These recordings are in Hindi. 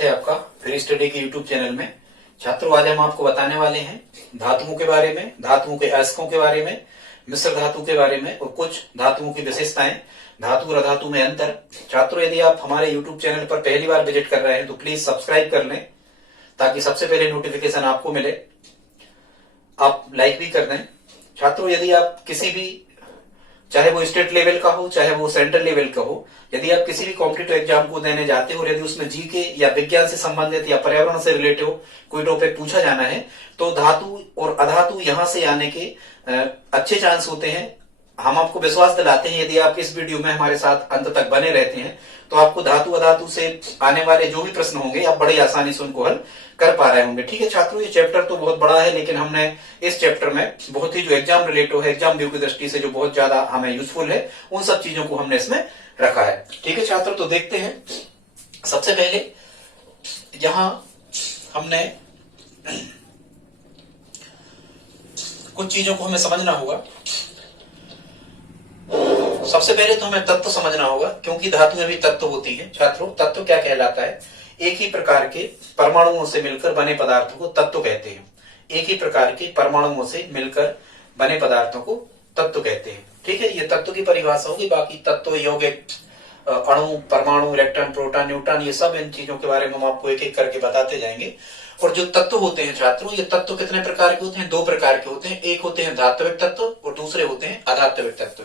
स्वागत है आपका फ्री स्टडी के यूट्यूब चैनल में। छात्रों, आज हम आपको बताने वाले हैं धातुओं के बारे में, धातुओं के अयस्कों के बारे में, मिश्र धातु के बारे में और कुछ धातुओं की विशेषताएं, धातु और अधातु में अंतर। छात्रों, यदि आप हमारे यूट्यूब चैनल पर पहली बार विजिट कर रहे हैं तो प्लीज सब्सक्राइब कर लें ताकि सबसे पहले नोटिफिकेशन आपको मिले। आप लाइक भी कर दें। छात्रों, यदि आप किसी भी, चाहे वो स्टेट लेवल का हो चाहे वो सेंट्रल लेवल का हो, यदि आप किसी भी कॉम्पिटिटिव एग्जाम को देने जाते हो और यदि उसमें जीके या विज्ञान से संबंधित या पर्यावरण से रिलेटेड कोई टॉपिक पूछा जाना है तो धातु और अधातु यहां से आने के अच्छे चांस होते हैं। हम आपको विश्वास दिलाते हैं, यदि आप इस वीडियो में हमारे साथ अंत तक बने रहते हैं तो आपको धातु अधातु से आने वाले जो भी प्रश्न होंगे आप बड़ी आसानी से उनको हल कर पा रहे होंगे। ठीक है छात्रों, ये चैप्टर तो बहुत बड़ा है, लेकिन हमने इस चैप्टर में बहुत ही जो एग्जाम रिलेटेड है, एग्जाम व्यू की दृष्टि से जो बहुत ज्यादा हमें यूजफुल है, उन सब चीजों को हमने इसमें रखा है। ठीक है छात्रों, तो देखते हैं। सबसे पहले यहां हमने कुछ चीजों को हमें समझना होगा। सबसे पहले तो हमें तत्व समझना होगा, क्योंकि धातु में भी तत्व होती है। छात्रों, तत्व क्या कहलाता है? एक ही प्रकार के परमाणुओं से मिलकर बने पदार्थों को तत्व कहते हैं। एक ही प्रकार के परमाणुओं से मिलकर बने पदार्थों को तत्व कहते हैं। ठीक है, ये तत्व की परिभाषा होगी। बाकी तत्व, यौगिक, अणु, परमाणु, इलेक्ट्रॉन, प्रोटॉन, न्यूट्रॉन, ये सब इन चीजों के बारे में हम आपको एक एक करके बताते जाएंगे। और जो तत्व होते हैं छात्रों, ये तत्व कितने प्रकार के होते हैं? दो प्रकार के होते हैं। एक होते हैं धात्विक तत्व और दूसरे होते हैं अधात्विक तत्व।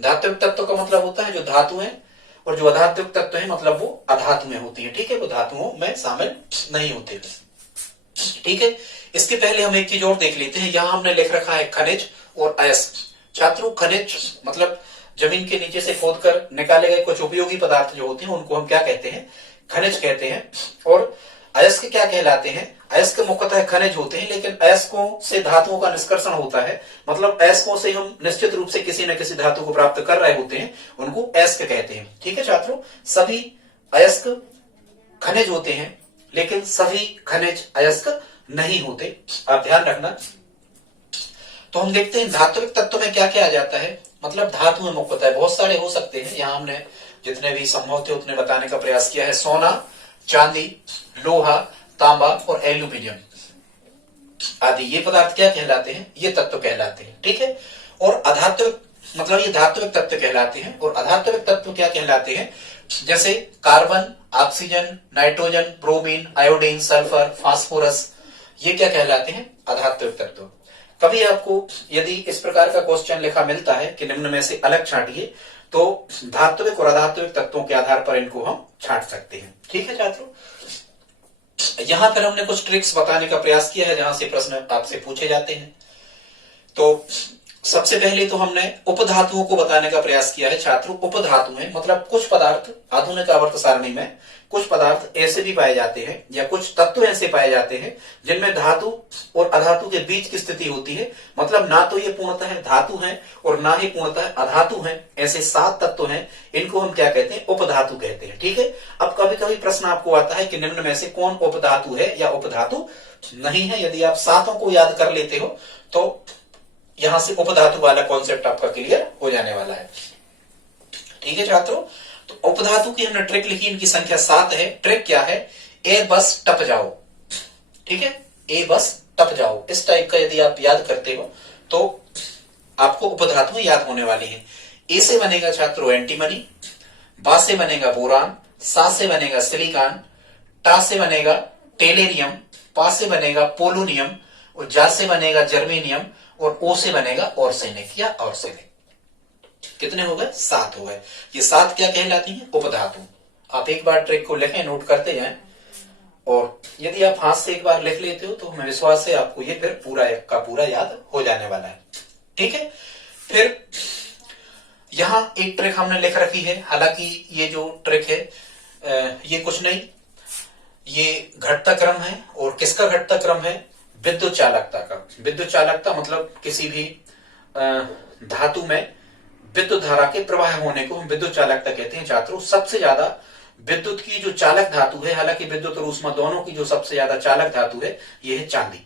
धात्विक तत्व का मतलब होता है जो धातु है, और जो अधात्विक तत्व है मतलब वो अधातु में होती है। ठीक है, वो धातुओं में शामिल नहीं होते। ठीक है, इसके पहले हम एक चीज और देख लेते हैं। यहां हमने लिख रखा है खनिज और अयस्क। छात्रों, खनिज मतलब जमीन के नीचे से खोदकर निकाले गए कुछ उपयोगी पदार्थ जो होते हैं उनको हम क्या कहते हैं? खनिज कहते हैं। और अयस्क क्या कहलाते हैं? अयस्क मुख्यतः खनिज होते हैं, लेकिन अयस्कों से धातुओं का निष्कर्षण होता है। मतलब अयस्कों से हम निश्चित रूप से किसी न किसी धातु को प्राप्त कर रहे होते हैं, उनको अयस्क कहते हैं। ठीक है छात्रों, सभी अयस्क खनिज होते हैं, लेकिन सभी खनिज अयस्क नहीं होते। आप ध्यान रखना। तो हम देखते हैं धात्विक तत्व में क्या क्या आ जाता है। मतलब धातु में मुख्यतः बहुत सारे हो सकते हैं। यहां हमने जितने भी संभव थे उतने बताने का प्रयास किया है। सोना, चांदी, लोहा, तांबा और एल्यूमिनियम आदि ये पदार्थ क्या कहलाते हैं? ये तत्व कहलाते हैं। ठीक है, और अधात्विक मतलब ये धात्विक तत्व कहलाते हैं। और अधात्विक तत्व क्या कहलाते हैं? जैसे carbon, oxygen, nitrogen, bromine, iodine, sulphur, phosphorus, ये क्या कहलाते हैं? अधात्विक तत्व। कभी आपको यदि इस प्रकार का क्वेश्चन लिखा मिलता है कि निम्न में से अलग छांटिए, तो धात्विक और अधात्विक तत्वों के आधार पर इनको हम छांट सकते हैं। ठीक है छात्रों, यहां पर हमने कुछ ट्रिक्स बताने का प्रयास किया है जहां से प्रश्न आपसे पूछे जाते हैं। तो सबसे पहले तो हमने उपधातुओं को बताने का प्रयास किया है। छात्रों, उपधातुएं मतलब कुछ पदार्थ आधुनिक आवर्त सारणी में कुछ पदार्थ ऐसे भी पाए जाते हैं या कुछ तत्व ऐसे पाए जाते हैं जिनमें धातु और अधातु के बीच की स्थिति होती है। मतलब ना तो ये पूर्णतः धातु है और ना ही पूर्णतः अधातु है। ऐसे 7 तत्व हैं, इनको हम क्या कहते हैं? उपधातु कहते हैं। ठीक है, अब कभी कभी प्रश्न आपको आता है कि निम्न में से कौन उपधातु है या उपधातु नहीं है। यदि आप 7 को याद कर लेते हो तो यहां से उपधातु वाला कॉन्सेप्ट आपका क्लियर हो जाने वाला है। ठीक है छात्रों, तो उपधातु की हमने ट्रिक लिखी, इनकी संख्या 7 है। ट्रिक क्या है? ए बस टप जाओ। ठीक है, ए बस टप जाओ, इस टाइप का यदि आप याद करते हो तो आपको उपधातु याद होने वाली है। ए से बनेगा छात्रों एंटीमनी, बा से बनेगा बोरान, सा से बनेगा सिलिकॉन, टा से बनेगा टेलेरियम, पा से बनेगा पोलोनियम और जा से बनेगा जर्मेनियम और ओ से बनेगा ऑर्सेनिक या ऑर्सेनिक। कितने हो गए? 7 हो गए। ये 7 क्या कहलाती हैं? उपधातु। आप एक बार ट्रिक को लिखें, नोट करते जाएं, और यदि आप हाथ से एक बार लिख लेते हो तो हमें विश्वास है आपको ये फिर पूरा का पूरा याद हो जाने वाला है। ठीक है, फिर यहां एक ट्रिक हमने लिख रखी है। हालांकि ये जो ट्रिक है ये कुछ नहीं, ये घटता क्रम है। और किसका घटता क्रम है? विद्युत चालकता का। विद्युत चालकता मतलब किसी भी धातु में विद्युत धारा के प्रवाह होने को हम विद्युत चालकता कहते हैं। छात्रों, सबसे ज्यादा विद्युत की जो चालक धातु है, हालांकि विद्युत और ऊष्मा दोनों की जो सबसे ज्यादा चालक धातु है ये है चांदी।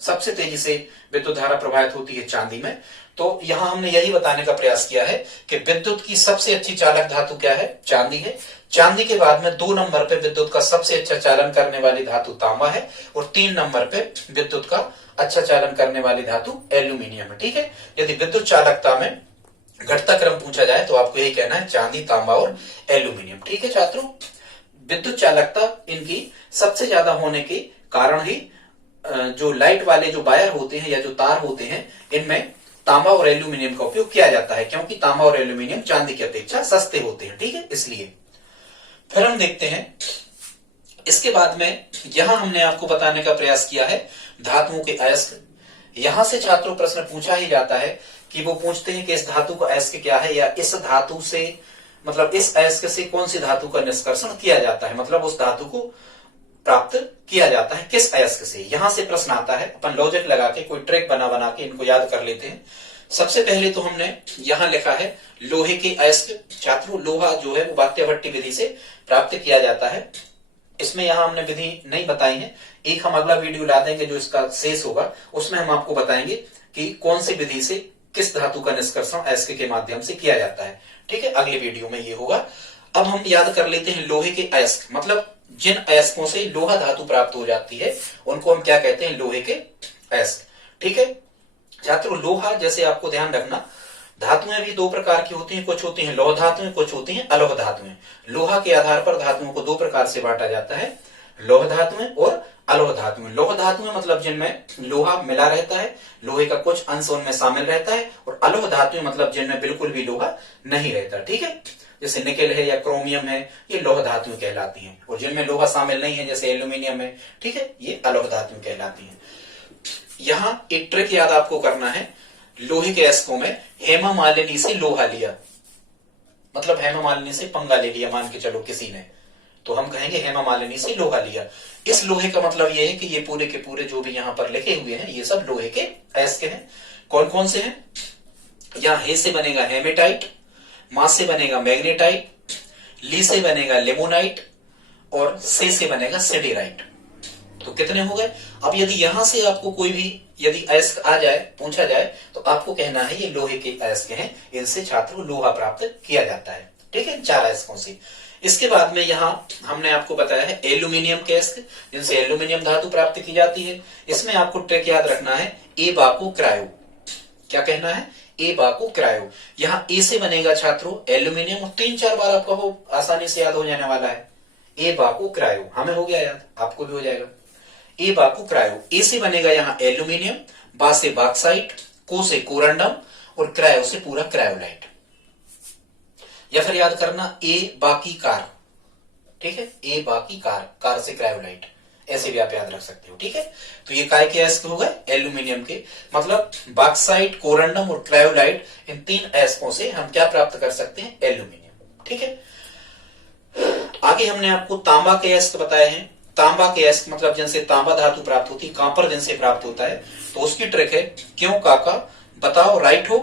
सबसे तेजी से विद्युत धारा प्रवाहित होती है चांदी में। तो यहां हमने यही बताने का प्रयास किया है कि विद्युत की सबसे अच्छी चालक धातु क्या है, चांदी है। चांदी के बाद में 2 नंबर पे विद्युत का सबसे अच्छा चालन करने वाली धातु तांबा है, और 3 नंबर पे विद्युत का अच्छा चालन करने वाली धातु एल्यूमिनियम है। ठीक है, यदि विद्युत चालकता में घटता क्रम पूछा जाए तो आपको यही कहना है, चांदी, तांबा और एल्यूमिनियम। ठीक है छात्रों, विद्युत चालकता इनकी सबसे ज्यादा होने के कारण ही जो लाइट वाले जो वायर होते हैं या जो तार होते हैं, इनमें तांबा और एल्यूमिनियम का उपयोग किया जाता है, क्योंकि तांबा और एल्यूमिनियम चांदी की अपेक्षा सस्ते होते हैं। ठीक है, इसलिए फिर हम देखते हैं इसके बाद में, यहां हमने आपको बताने का प्रयास किया है धातुओं के अयस्क। यहां से छात्रों प्रश्न पूछा ही जाता है कि वो पूछते हैं कि इस धातु का अयस्क क्या है, या इस धातु से मतलब इस अयस्क से कौन सी धातु का निष्कर्षण किया जाता है, मतलब उस धातु को प्राप्त किया जाता है किस अयस्क से। यहां से प्रश्न आता है, अपन लॉजिक लगा के कोई ट्रिक बना बना के इनको याद कर लेते हैं। सबसे पहले तो हमने यहां लिखा है लोहे के अयस्क। छात्रों, लोहा जो है वो वात्याभट्टी विधि से प्राप्त किया जाता है। इसमें यहां हमने विधि नहीं बताई है, एक हम अगला वीडियो ला देंगे जो इसका शेष होगा, उसमें हम आपको बताएंगे कि कौन सी विधि से किस धातु का निष्कर्षण अयस्क के माध्यम से किया जाता है। ठीक है, अगले वीडियो में ये होगा। अब हम याद कर लेते हैं लोहे के अयस्क, मतलब जिन अयस्कों से लोहा धातु प्राप्त हो जाती है उनको हम क्या कहते हैं, लोहे के अयस्क। ठीक है छात्रों, लोहा जैसे आपको ध्यान रखना, धातुएं भी 2 प्रकार की होती हैं, कुछ होती हैं लौह धातुएं, कुछ होती हैं अलौह धातुएं। लोहा के आधार पर धातुओं को 2 प्रकार से बांटा जाता है, लौह धातुएं और अलौह धातुएं। लौह धातुएं मतलब जिनमें लोहा मिला रहता है, लोहे का कुछ अंश उनमें शामिल रहता है, और अलौह धातुएं मतलब जिनमें बिल्कुल भी लोहा नहीं रहता। ठीक है, जैसे निकेल है या क्रोमियम है, ये लौह धातुएं कहलाती हैं, और जिनमें लोहा शामिल नहीं है जैसे एल्यूमिनियम है, ठीक है, ये अलौह धातुएं कहलाती हैं। यहां एक ट्रिक याद आपको करना है, लोहे के अयस्कों में हेमा मालिनी से लोहा लिया, मतलब हेमा मालिनी से पंगा ले लिया मान के चलो किसी ने, तो हम कहेंगे हेमा मालिनी से लोहा लिया। इस लोहे का मतलब ये है कि ये पूरे के पूरे जो भी यहां पर लिखे हुए हैं ये सब लोहे के अयस्क हैं। कौन कौन से हैं, यहां हे से बनेगा हेमेटाइट, मा से बनेगा मैग्नेटाइट, ली से बनेगा लेमोनाइट, और से बनेगा सिडेराइट। तो कितने हो गए। अब यदि यहां से आपको कोई भी यदि अयस्क आ जाए, पूछा जाए, तो आपको कहना है ये लोहे के अयस्क हैं, इनसे छात्रों लोहा प्राप्त किया जाता है। ठीक है, 4 अयस्कों से। इसके बाद में यहां हमने आपको बताया है एल्यूमिनियम के अयस्क, जिनसे एल्यूमिनियम धातु प्राप्त की जाती है। इसमें आपको ट्रिक याद रखना है, ए बाको क्रायो। क्या कहना है, ए बाको क्रायो। यहाँ ए से बनेगा छात्रों एल्यूमिनियम, और 3-4 बार आपका वो आसानी से याद हो जाने वाला है। ए बाको क्रायो, हमें हो गया याद, आपको भी हो जाएगा। ए बाको क्रायो, ए से बनेगा यहाँ एल्यूमिनियम, बा से बाक्साइट, को से कोरंडम, और क्रायो से पूरा क्रायोलाइट। या फिर याद करना ए बाकी कार। ठीक है, ए बाकी कार, कार से क्रायोलाइट, ऐसे भी आप याद रख सकते हो। ठीक है, तो ये काय के अयस्क हो गए, एल्यूमिनियम के, मतलब बाक्साइट, कोरंडम और क्रायोलाइट, इन 3 अयस्कों से हम क्या प्राप्त कर सकते हैं, एल्यूमिनियम। ठीक है, आगे हमने आपको तांबा के अयस्क बताए हैं। तांबा के अयस्क मतलब जिनसे तांबा धातु प्राप्त होती है, कांपर जिनसे प्राप्त होता है, तो उसकी ट्रिक है, क्यों काका बताओ राइट हो,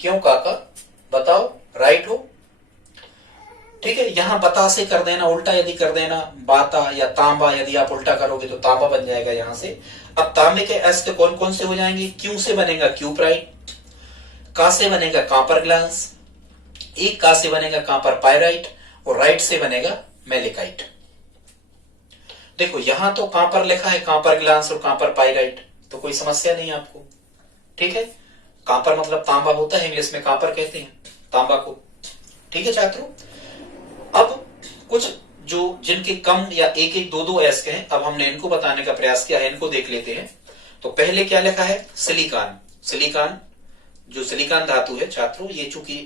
क्यों काका बताओ राइट हो। ठीक है, यहां बता से कर देना उल्टा, यदि कर देना बाता या तांबा, यदि आप उल्टा करोगे तो तांबा बन जाएगा यहां से। अब तांबे के अयस्क कौन कौन से हो जाएंगे, क्यू से बनेगा क्यूप्राइट, का से बनेगा कांपर ग्लास, एक का से बनेगा कांपर पायराइट, और राइट से बनेगा मेलिकाइट। देखो यहां तो कांपर लिखा है, कांपर ग्लास और कांपर पायराइट, तो कोई समस्या नहीं आपको। ठीक है, कांपर मतलब तांबा होता है, इंग्लिश में कांपर कहते हैं तांबा को। ठीक है छात्रों, अब कुछ जो जिनके कम या 1-1, 2-2 अयस्क हैं, अब हमने इनको बताने का प्रयास किया है, इनको देख लेते हैं। तो पहले क्या लिखा है, सिलिकॉन। सिलिकॉन जो सिलिकॉन धातु है छात्रों, ये चूंकि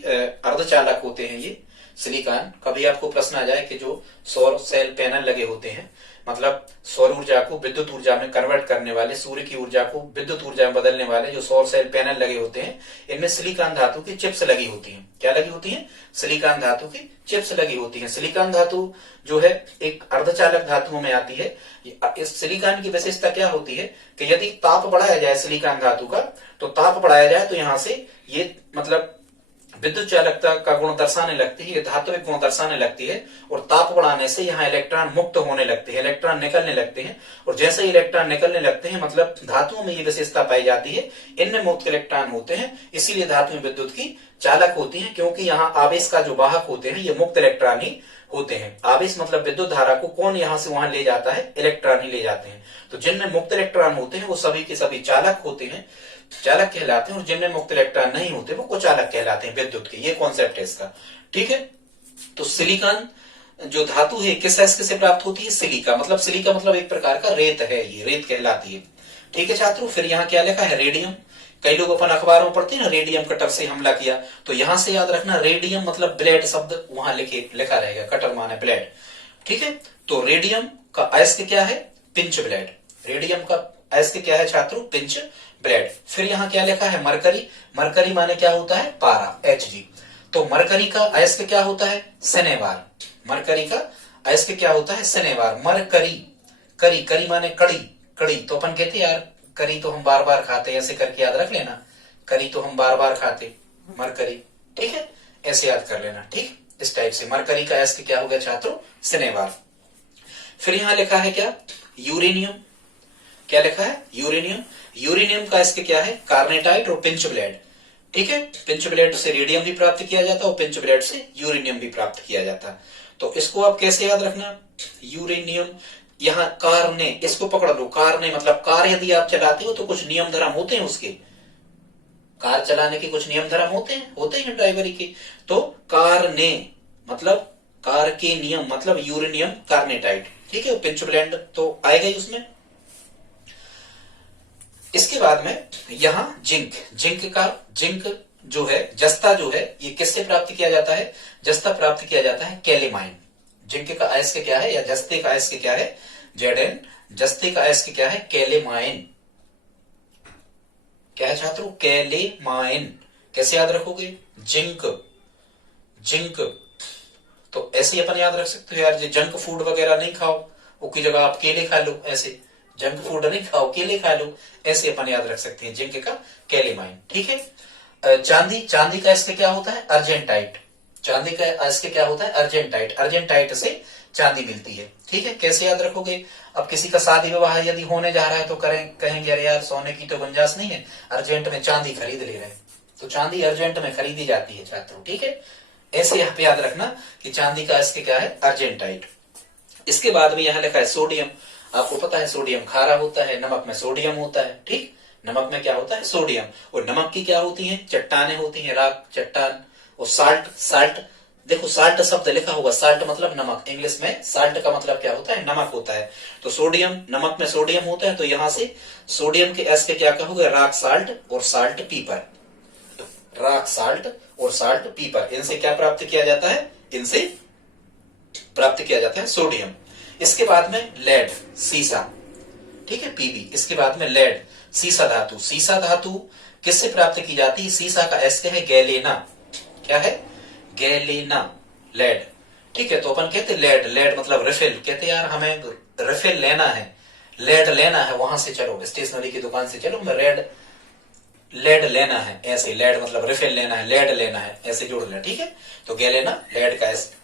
अर्धचालक होते हैं ये सिलिकॉन। कभी आपको प्रश्न आ जाए कि जो सौर सेल पैनल लगे होते हैं, मतलब सौर ऊर्जा को विद्युत ऊर्जा में कन्वर्ट करने वाले, सूर्य की ऊर्जा को विद्युत ऊर्जा में बदलने वाले जो सौर सेल पैनल लगे होते हैं, इनमें सिलिकॉन धातु की चिप्स लगी होती हैं। क्या लगी होती हैं, सिलिकॉन धातु की चिप्स लगी होती हैं। सिलिकॉन धातु जो है एक अर्धचालक धातुओं में आती है। इस सिलिकॉन की विशेषता क्या होती है कि यदि ताप बढ़ाया जाए सिलिकॉन धातु का, तो ताप बढ़ाया जाए तो यहां से ये मतलब विद्युत चालकता का गुण दर्शाने लगती है, धात्विक गुण दर्शाने लगती है, और ताप बढ़ाने से यहाँ इलेक्ट्रॉन मुक्त होने लगते हैं, इलेक्ट्रॉन निकलने लगते हैं, और जैसे ही इलेक्ट्रॉन निकलने लगते हैं मतलब धातुओं में ये विशेषता पाई जाती है, इनमें मुक्त इलेक्ट्रॉन होते हैं, इसीलिए धातुएं विद्युत की चालक होती हैं, क्योंकि यहाँ आवेश का जो वाहक होते हैं ये मुक्त इलेक्ट्रॉन ही होते हैं। आवेश मतलब विद्युत धारा को कौन यहाँ से वहां ले जाता है, इलेक्ट्रॉन ही ले जाते हैं। तो जिनमें मुक्त इलेक्ट्रॉन होते हैं वो सभी के सभी चालक होते हैं, चालक कहलाते हैं, और जिनमें मुक्त इलेक्ट्रॉन नहीं होते वो कुचालक कहलाते हैं विद्युत के। ये कॉन्सेप्ट है इसका, ठीक है। तो सिलिकॉन जो धातु है किस अयस्क से प्राप्त होती है, सिलिका मतलब एक प्रकार का रेत है, ये रेत कहलाती है, ठीक है छात्रों। फिर यहाँ क्या लिखा है, रेडियम। कई लोग अपन अखबारों में पढ़ते हैं ना, रेडियम कटर से हमला किया, तो यहां से याद रखना रेडियम मतलब ब्लेड शब्द वहां लिखा रहेगा, कटर माने ब्लेड, ठीक है। तो रेडियम का अयस्क क्या है, पिंच ब्लेड। रेडियम का अयस्क क्या है छात्रों, पिंच ब्लेड। फिर यहाँ क्या लिखा है, मरकरी। मरकरी माने क्या होता है, पारा, Hg। तो मरकरी का अयस्क क्या होता है, शनिवार। मरकरी का अयस्क क्या होता है, शनिवार। मरकरी, करी, करी माने कड़ी, कड़ी। तो अपन कहते यार करी तो हम बार बार खाते, ऐसे करके याद रख लेना, करी तो हम बार बार खाते, मरकरी, ठीक है, ऐसे याद कर लेना, ठीक। इस टाइप से मरकरी का अयस्क क्या हो गया छात्रों, शनिवार। फिर यहां लिखा है क्या, यूरेनियम। क्या लिखा है, यूरेनियम। यूरेनियम का अयस्क क्या है, कार्नेटाइट और पिंच ब्लेड, ठीक है। पिंच ब्लेड से रेडियम भी प्राप्त किया जाता है और पिंच ब्लेड से यूरेनियम भी प्राप्त किया जाता है। तो इसको आप कैसे याद रखना, यूरेनियम। यहाँ कार ने, इसको पकड़ लो, कार ने मतलब कार यदि आप चलाते हो तो कुछ नियम धर्म होते हैं उसके, कार चलाने के कुछ नियम धर्म होते हैं ड्राइवरी के। तो कार ने मतलब कार के नियम मतलब यूरेनियम कार्नेटाइट, ठीक है। पिंच ब्लेंड तो आएगा ही उसमें। इसके बाद में यहां जिंक। जिंक जो है, जस्ता जो है, ये किससे प्राप्त किया जाता है, जस्ता प्राप्त किया जाता है कैलेमाइन। जिंक का अयस्क क्या है, या जस्ते का अयस्क क्या है, Zn। जस्ते का अयस्क क्या है, कैलेमाइन। क्या है छात्रों, कैलेमाइन। कैसे याद रखोगे, जिंक, जिंक। तो ऐसे अपन याद रख सकते हो यार, जंक फूड वगैरह नहीं खाओ, उसकी जगह आप केले खा लो, ऐसे जंक फूड नहीं खाओ, केले खा लो, ऐसे अपन याद रख सकते हैं, जिंक का कैलेमाइन, ठीक है। चांदी, चांदी का अयस्क क्या होता है, अर्जेंटाइट। चांदी का अयस्क क्या होता है, अर्जेंटाइट। अर्जेंटाइट से चांदी मिलती है, ठीक है। कैसे याद रखोगे, अब किसी का शादी विवाह यदि होने जा रहा है तो कहेंगे अरे यार सोने की तो गुंजाइश नहीं है, अर्जेंट में चांदी खरीद ले रहे हैं, तो चांदी अर्जेंट में खरीदी जाती है छात्रों, ठीक है। ऐसे यहाँ पे याद रखना कि चांदी का अयस्क क्या है, अर्जेंटाइट। इसके बाद में यहाँ लिखा है सोडियम। आपको पता है सोडियम खारा होता है, नमक में सोडियम होता है, ठीक। नमक में क्या होता है, सोडियम। और नमक की क्या होती है, चट्टाने होती है, राख, चट्टान। और साल्ट, साल्ट देखो साल्ट शब्द लिखा होगा, साल्ट मतलब नमक, इंग्लिश में साल्ट का मतलब क्या होता है, नमक होता है। तो सोडियम, नमक में सोडियम होता है, तो यहां से सोडियम के अयस्क क्या कहोगे, राख साल्ट और साल्ट पीपर। राख साल्ट और साल्ट पीपर, इनसे क्या प्राप्त किया जाता है, इनसे प्राप्त किया जाता है सोडियम। इसके बाद में लेड, सीसा, ठीक है, पीबी। इसके बाद में लेड, सीसा धातु। सीसा धातु किससे प्राप्त की जाती है, सीसा का अयस्क है गैलेना। क्या है, गैलेना, लेड, ठीक है। तो अपन कहते लेड, लेड मतलब रिफिल, कहते यार हमें रिफिल लेना है, लेड लेना है, वहां से चलो स्टेशनरी की दुकान से चलो, मैं लेड लेना है, ऐसे लेड मतलब रिफिल लेना है, लेड लेना है, ऐसे जोड़ लेना, ठीक है। तो गैलेना लेड का अयस्क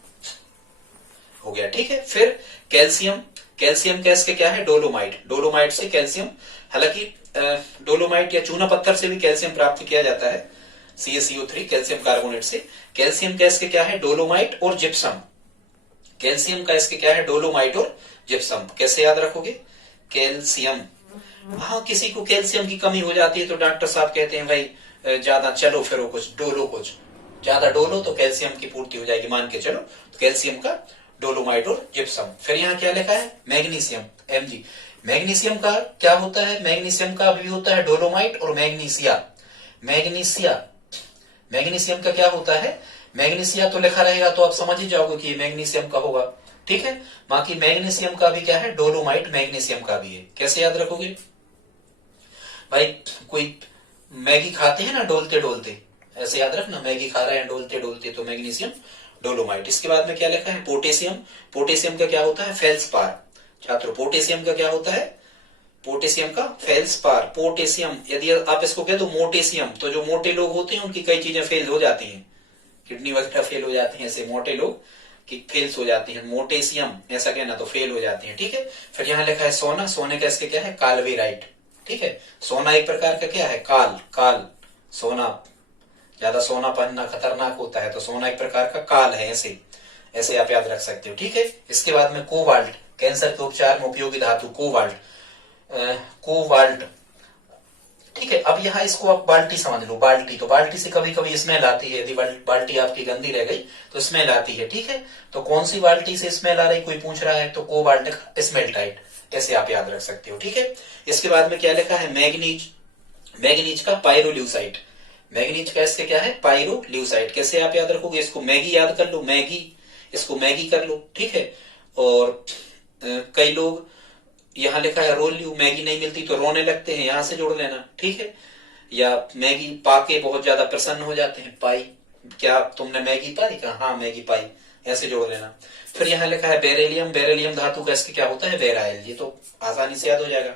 हो गया, ठीक है। फिर कैल्शियम, कैल्शियम का अयस्क क्या है, डोलोमाइट। डोलोमाइट से कैल्शियम, हालांकि डोलोमाइट या चूना पत्थर से भी कैल्शियम प्राप्त किया जाता है, CaCO3 कैल्शियम कार्बोनेट से। कैल्शियम का अयस्क क्या है, डोलोमाइट और जिप्सम। कैल्शियम का अयस्क क्या है, डोलोमाइट और जिप्सम। कैसे याद रखोगे, कैल्शियम। हाँ, किसी को कैल्शियम की कमी हो जाती है तो डॉक्टर साहब कहते हैं भाई ज्यादा चलो फिरो, कुछ डोलो, कुछ ज्यादा डोलो तो कैल्शियम की पूर्ति हो जाएगी, मान के चलो। तो कैल्शियम का डोलोमाइट और जिप्सम। फिर यहाँ क्या लिखा है, मैग्नीशियम, Mg। मैग्नीशियम का क्या होता है, मैग्नीशियम का भी होता है डोलोमाइट और मैग्नीसिया। मैग्नीसिया, मैग्नीशियम का क्या होता है, मैग्नीसिया तो लिखा रहेगा तो आप समझ ही जाओगे कि ये मैग्नीशियम का होगा, ठीक है। बाकी मैग्नीशियम का भी क्या है, डोलोमाइट मैग्नीशियम का भी है। कैसे याद रखोगे भाई, कोई मैगी खाते हैं ना डोलते डोलते, ऐसे याद रखना, मैगी खा रहे हैं डोलते डोलते, तो मैग्नीशियम, डोलोमाइट। इसके बाद में क्या लिखा है, पोटेशियम। पोटेशियम का क्या होता है, फेल्सपार। छात्रों पोटेशियम का क्या होता है, पोटेशियम का फेल्सपार। पोटेशियम, यदि आप इसको कह दो मोटेशियम, तो जो मोटे लोग होते हैं उनकी कई चीजें फेल हो जाती हैं, किडनी वगैरह फेल हो जाती है ऐसे मोटे लोग कि फेल्स हो जाती है, मोटेशियम ऐसा कहना तो फेल हो जाती है। ठीक है, फिर यहाँ लिखा है सोना, सोने का इसके क्या है कालवेराइट। ठीक है, सोना एक प्रकार का क्या है काल, काल सोना, ज्यादा सोना पहनना खतरनाक होता है, तो सोना एक प्रकार का काल है, ऐसे ऐसे आप याद रख सकते हो। ठीक है, इसके बाद में कोबाल्ट, कैंसर के उपचार में उपयोगी धातु कोबाल्ट, कोबाल्ट। ठीक है, अब यहाँ इसको आप बाल्टी समझ लो, बाल्टी, तो बाल्टी से कभी कभी स्मेल आती है, यदि बाल्टी आपकी गंदी रह गई तो स्मेल आती है। ठीक है, तो कौन सी बाल्टी से स्मेल आ रही कोई पूछ रहा है, तो कोबाल्ट का स्मेल्टाइट, ऐसे आप याद रख सकते हो। ठीक है, इसके बाद में क्या लिखा है मैग्नीज, मैग्नीज का पायरोल्यूसाइड, मैग्नीज का इसके क्या है पायरोल्यूसाइड। कैसे आप याद रखोगे, इसको मैगी याद कर लो, मैगी, इसको मैगी कर लो। ठीक है, और कई लोग यहाँ लिखा है रोल्यू, मैगी नहीं मिलती तो रोने लगते हैं, यहां से जोड़ लेना। ठीक है, या मैगी पाके बहुत ज्यादा प्रसन्न हो जाते हैं, पाई, क्या तुमने मैगी पाई, कहा हाँ मैगी पाई, ऐसे जोड़ लेना। फिर यहाँ लिखा है बेरेलियम, बेरेलियम धातु का इसके क्या होता है बेराइल, ये तो आसानी से याद हो जाएगा।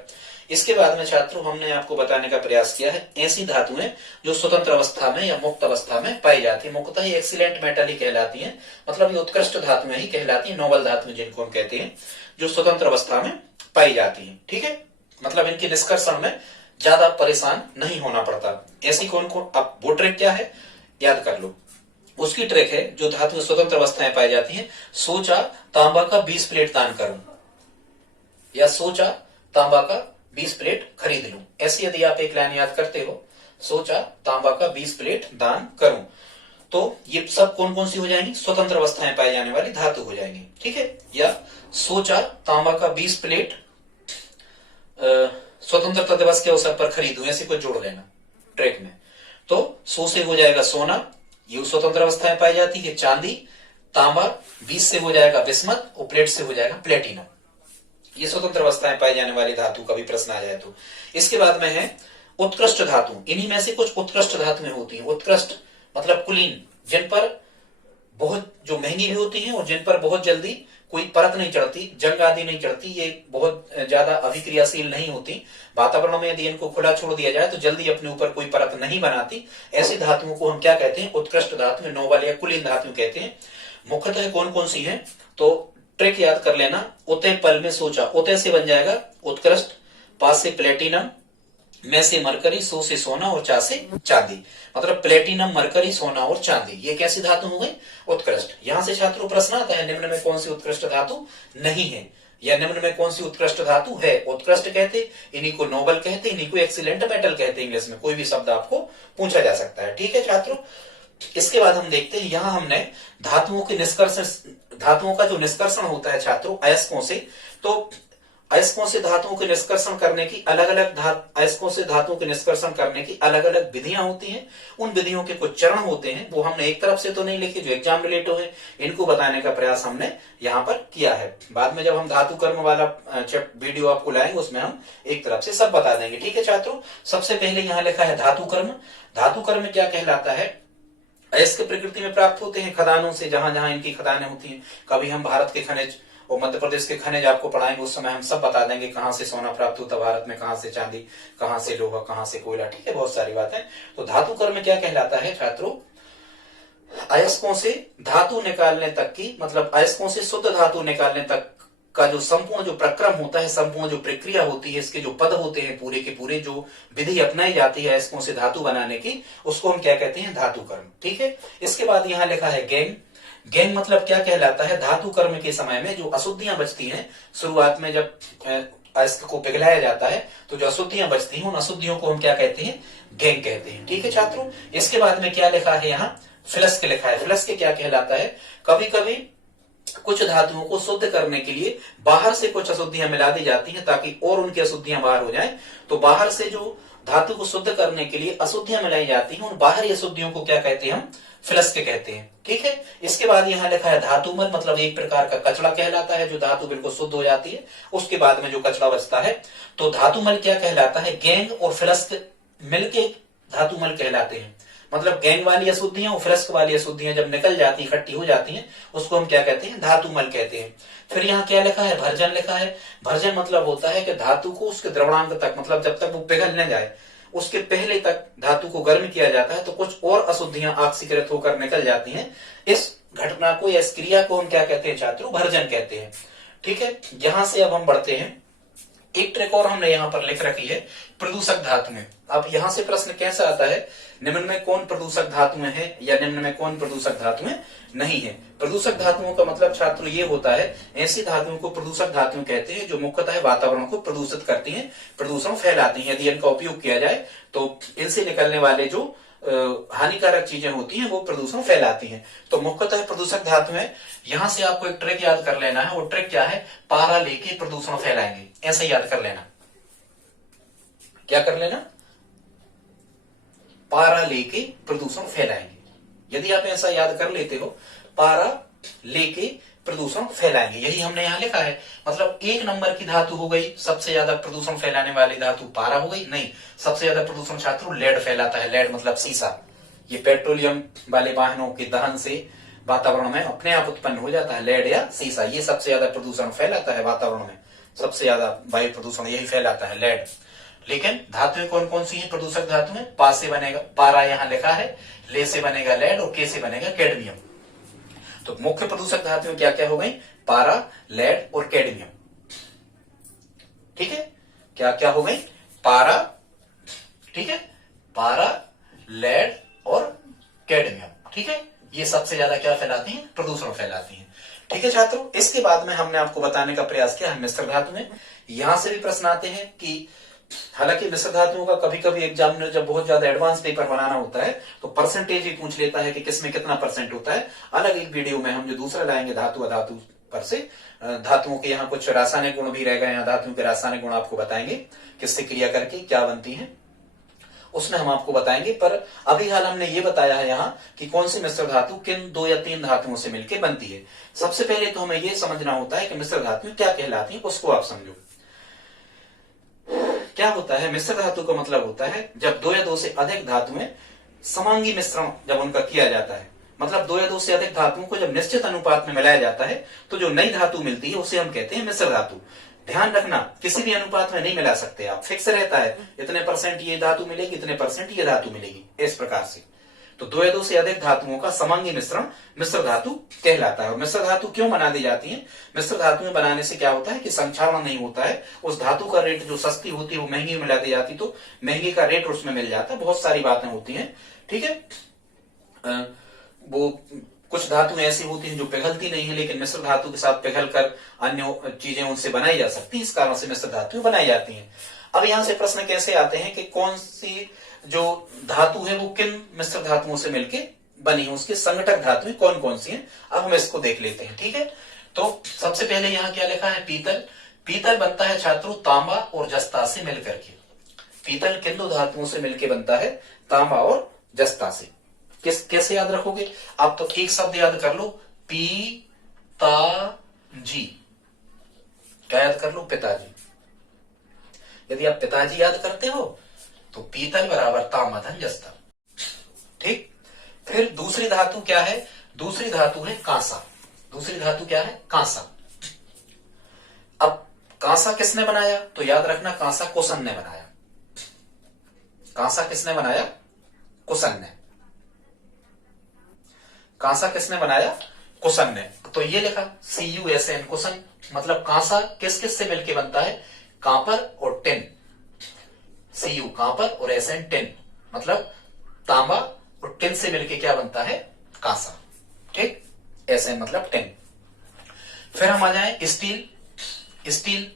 इसके बाद में छात्रों हमने आपको बताने का प्रयास किया है ऐसी धातुएं जो स्वतंत्र अवस्था में या मुक्त अवस्था में पाई जाती है, मुक्तः ही एक्सीलेंट मेटल ही कहलाती है, मतलब ये उत्कृष्ट धातुएं ही कहलाती है, नोबल धातुएं जिनको हम कहते हैं, जो स्वतंत्र अवस्था में पाई जाती है। ठीक है, मतलब इनके निष्कर्षण में ज्यादा परेशान नहीं होना पड़ता। ऐसी कौन कौन, अब वो ट्रिक क्या है याद कर लो, उसकी ट्रिक है जो धातु स्वतंत्र अवस्थाएं पाई जाती हैं, सोचा तांबा का 20 प्लेट दान करूं, या सोचा तांबा का 20 प्लेट खरीद लूं, ऐसी यदि आप एक लाइन याद करते हो, सोचा तांबा का 20 प्लेट दान करूं, तो ये सब कौन कौन सी हो जाएंगी स्वतंत्र अवस्थाएं पाई जाने वाली धातु हो जाएंगी। ठीक है, या सोचा तांबा का 20 प्लेट स्वतंत्रता दिवस के अवसर पर खरीदूं, ऐसे कुछ जोड़ लेना ट्रिक में। तो सो से हो जाएगा सोना, ये स्वतंत्र अवस्थाएं पाई जाती है, चांदी, तांबा, 20 से हो जाएगा बिस्मत, और प्लेट से हो जाएगा प्लेटिनम, ये स्वतंत्र अवस्थाएं पाई जाने वाली धातु का भी प्रश्न आ जाए तो। इसके बाद में है उत्कृष्ट धातु, इन्हीं में से कुछ उत्कृष्ट धातुएं होती हैं, उत्कृष्ट मतलब कुलीन, जिन पर बहुत जो महंगी भी होती हैं और जिन पर बहुत जल्दी कोई परत नहीं चढ़ती, जंग आदि नहीं चढ़ती, ये बहुत ज्यादा अभिक्रियाशील नहीं होती, वातावरण में यदि इनको खुला छोड़ दिया जाए तो जल्दी अपने ऊपर कोई परत नहीं बनाती, ऐसी धातुओं को हम क्या कहते हैं उत्कृष्ट धातु, नोबल या कुलीन धातु कहते हैं। मुख्यतः कौन कौन सी है, तो ट्रिक याद कर लेना, उतय पल में सोचा, उतय से बन जाएगा उत्कृष्ट, पास से प्लेटिनम, में से मरकरी, सो से सोना और चा से चांदी, मतलब प्लेटिनम, मरकरी, सोना और चांदी, ये कैसी धातु हो गई उत्कृष्ट। यहां से छात्रों प्रश्न आता है निम्न में कौन सी उत्कृष्ट धातु नहीं है, या निम्न में कौन सी उत्कृष्ट धातु है। उत्कृष्ट कहते, इन्हीं को नोबल कहते, इन्हीं को एक्सीलेंट मेटल कहते, इंग्लिश में कोई भी शब्द आपको पूछा जा सकता है। ठीक है छात्रों, इसके बाद हम देखते हैं, यहां हमने धातुओं के निष्कर्षण, धातुओं का जो निष्कर्षण होता है छात्रों अयस्कों से, तो अयस्कों से धातुओं के निष्कर्षण करने की अलग अलग अयस्कों से धातुओं के निष्कर्षण करने की अलग अलग विधियां होती हैं, उन विधियों के कुछ चरण होते हैं, वो हमने एक तरफ से तो नहीं लिखे, जो एग्जाम रिलेटेड है इनको बताने का प्रयास हमने यहाँ पर किया है। बाद में जब हम धातु कर्म वाला वीडियो आपको लाएंगे उसमें हम एक तरफ से सब बता देंगे। ठीक है छात्रों, सबसे पहले यहाँ लिखा है धातु कर्म। धातु कर्म क्या कहलाता है, अयस्क प्रकृति में प्राप्त होते हैं खदानों से, जहां जहां इनकी खदानें होती हैं। कभी हम भारत के खनिज और मध्य प्रदेश के खनिज आपको पढ़ाएंगे, उस समय हम सब बता देंगे कहां से सोना प्राप्त होता भारत में, कहां से चांदी, कहां से लोहा, कहां से कोयला। ठीक है, बहुत सारी बातें। तो धातु कर्म क्या कहलाता है छात्रों, अयस्कों से धातु निकालने तक की, मतलब अयस्कों से शुद्ध धातु निकालने तक का जो संपूर्ण जो प्रक्रम होता है, संपूर्ण जो प्रक्रिया होती है, इसके जो पद होते हैं पूरे के पूरे, जो विधि अपनाई जाती है अयस्कों से धातु बनाने की, उसको हम क्या कहते हैं धातु कर्म। ठीक है, इसके बाद यहाँ लिखा है गैंग। गैंग मतलब क्या कहलाता है, धातु कर्म के समय में जो अशुद्धियां बचती हैं, शुरुआत में जब अयस्क को पिघलाया जाता है तो जो अशुद्धियां बचती हैं, उन अशुद्धियों को हम क्या कहते हैं गैंग कहते हैं। ठीक है छात्रों, इसके बाद में क्या लिखा है यहाँ फ्लस्क लिखा है। फ्लस्क क्या कहलाता है, कभी कभी कुछ धातुओं को शुद्ध करने के लिए बाहर से कुछ अशुद्धियां मिला दी जाती हैं ताकि और उनकी अशुद्धियां बाहर हो जाएं। तो बाहर से जो धातु को शुद्ध करने के लिए अशुद्धियां मिलाई जाती हैं, उन बाहरी अशुद्धियों को क्या कहते हैं हम फ्लस्क कहते हैं। ठीक है, इसके बाद यहाँ लिखा है धातुमल, मतलब एक प्रकार का कचड़ा कहलाता है, जो धातु बिल्कुल शुद्ध हो जाती है उसके बाद में जो कचड़ा बचता है, तो धातुमल क्या कहलाता है, गैंग और फ्लस्क मिलके धातुमल कहलाते हैं। मतलब गैंग वाली अशुद्धियां और फ्लस्क वाली अशुद्धियां जब निकल जाती, इकट्ठी हो जाती हैं, उसको हम क्या कहते हैं धातुमल कहते हैं। फिर यहाँ क्या लिखा है भर्जन लिखा है। भर्जन मतलब होता है कि धातु को उसके द्रवणांक तक, मतलब जब तक वो पिघल न जाए उसके पहले तक धातु को गर्म किया जाता है, तो कुछ और अशुद्ध अशुद्धियां ऑक्सीकृत होकर निकल जाती हैं। इस घटना को या इस क्रिया को हम क्या कहते हैं छात्रों? भर्जन कहते हैं। ठीक है, यहां से अब हम बढ़ते हैं। एक ट्रिक और हमने यहां पर लिख रखी है, प्रदूषक धातुएं। अब यहां से प्रश्न कैसा आता है, निम्न में कौन प्रदूषक धातुएं हैं या निम्न में कौन प्रदूषक धातुएं नहीं है। प्रदूषक धातुओं का मतलब छात्रों ये होता है, ऐसी धातुओं को प्रदूषक धातुएं कहते हैं जो मुख्यतः वातावरण को प्रदूषित करती हैं, प्रदूषण फैलाती हैं। यदि इनका उपयोग किया जाए तो इनसे निकलने वाले जो हानिकारक चीजें होती हैं वो प्रदूषण फैलाती हैं। तो मुख्यतः प्रदूषक धातुएं, यहां से आपको एक ट्रिक याद कर लेना है। वो ट्रिक क्या है? पारा लेके प्रदूषण फैलाएंगे, ऐसा याद कर लेना। क्या कर लेना? पारा लेके प्रदूषण फैलाएंगे। यदि आप ऐसा याद कर लेते हो, पारा लेके प्रदूषण फैलाएंगे, यही हमने यहां लिखा है। मतलब एक नंबर की धातु हो गई सबसे ज्यादा प्रदूषण फैलाने वाली धातु पारा हो गई? नहीं, सबसे ज्यादा प्रदूषण छात्रों लेड फैलाता है। लेड मतलब सीसा। ये पेट्रोलियम वाले वाहनों के दहन से वातावरण में अपने आप उत्पन्न हो जाता है, लेड या सीसा। ये सबसे ज्यादा प्रदूषण फैलाता है वातावरण में, सबसे ज्यादा वायु प्रदूषण यही फैलाता है, लेड। लेकिन धातुएं कौन कौन सी हैं प्रदूषक धातुएं? पा से बनेगा पारा, यहां लिखा है। ले से बनेगा लेड और के से बनेगा कैडमियम। तो मुख्य प्रदूषक धातुएं क्या क्या हो गई? पारा, लेड और कैडमियम। ठीक है, क्या क्या हो गई? पारा, ठीक है, पारा, लेड और कैडमियम। ठीक है, ये सबसे ज्यादा क्या फैलाती हैं? प्रदूषण फैलाती हैं। ठीक है छात्रों, इसके बाद में हमने आपको बताने का प्रयास किया है मिश्र धातुएं। यहां से भी प्रश्न आते हैं कि हालांकि मिश्र धातुओं का कभी कभी एग्जामिनर जब बहुत ज्यादा एडवांस पेपर बनाना होता है तो परसेंटेज ही पूछ लेता है कि किसमें कितना परसेंट होता है। अलग एक वीडियो में हम जो दूसरा लाएंगे धातु अधातु पर से, धातुओं के यहाँ कुछ रासायनिक गुण भी रह गए हैं, धातुओं के रासायनिक गुण आपको बताएंगे किससे क्रिया करके क्या बनती है, उसमें हम आपको बताएंगे। पर अभी हाल हमने ये बताया है यहाँ कि कौन सी मिश्र धातु किन 2 या 3 धातुओं से मिलकर बनती है। सबसे पहले तो हमें ये समझना होता है कि मिश्र धातुएं क्या कहलाती हैं, उसको आप समझो। क्या होता है? मिश्र धातु का मतलब होता है जब 2 या 2 से अधिक धातुएं समांगी मिश्रण जब उनका किया जाता है, मतलब 2 या 2 से अधिक धातुओं को जब निश्चित अनुपात में मिलाया जाता है तो जो नई धातु मिलती है उसे हम कहते हैं मिश्र धातु। ध्यान रखना, किसी भी अनुपात में नहीं मिला सकते आप, फिक्स रहता है इतने परसेंट ये धातु मिलेगी, इतने परसेंट ये धातु मिलेगी, इस प्रकार से। तो 2 या 2 से अधिक धातुओं का समांगी मिश्रण मिश्र धातु कहलाता है। और मिश्र धातु क्यों बना दी जाती है? मिश्र धातुएं बनाने से क्या होता है कि संक्षारण नहीं होता है, उस धातु का रेट जो सस्ती होती है वो महंगी मिला दी जाती, तो महंगी का रेट उसमें मिल जाता है। बहुत सारी बातें होती हैं। ठीक है, वो कुछ धातुएं ऐसी होती हैं जो पिघलती नहीं है, लेकिन मिश्र धातु के साथ पिघल कर अन्य चीजें उनसे बनाई जा सकती है, इस कारण से मिश्र धातुएं बनाई जाती हैं। अब यहां से प्रश्न कैसे आते हैं कि कौन सी जो धातु है वो किन मिश्र धातुओं से मिलके बनी है, उसके संघटक धातुएं कौन कौन सी हैं, अब हम इसको देख लेते हैं। ठीक है, तो सबसे पहले यहाँ क्या लिखा है? पीतल। पीतल बनता है छात्रों तांबा और जस्ता से मिलकर के। पीतल किन 2 धातुओं से मिलके बनता है? तांबा और जस्ता से। कैसे याद रखोगे आप? तो एक शब्द याद कर लो, पिताजी। क्या याद कर लो? पिताजी। यदि आप पिताजी याद करते हो तो पीतल बराबर तांबा धन जस्ता। ठीक, फिर दूसरी धातु क्या है? दूसरी धातु है कांसा। दूसरी धातु क्या है? कांसा। अब कांसा किसने बनाया? तो याद रखना, कांसा कुशन ने बनाया। कांसा किसने बनाया? कुशन ने। कांसा किसने बनाया? कुशन ने। तो ये लिखा CUSN, कुशन। मतलब कांसा किस किस से मिलके बनता है? कांपर और टिन। Cu कांपर और SN टिन, मतलब तांबा और टिन से मिलके क्या बनता है? कांसा। ठीक, SN मतलब टिन। फिर हम आ जाए स्टील। स्टील,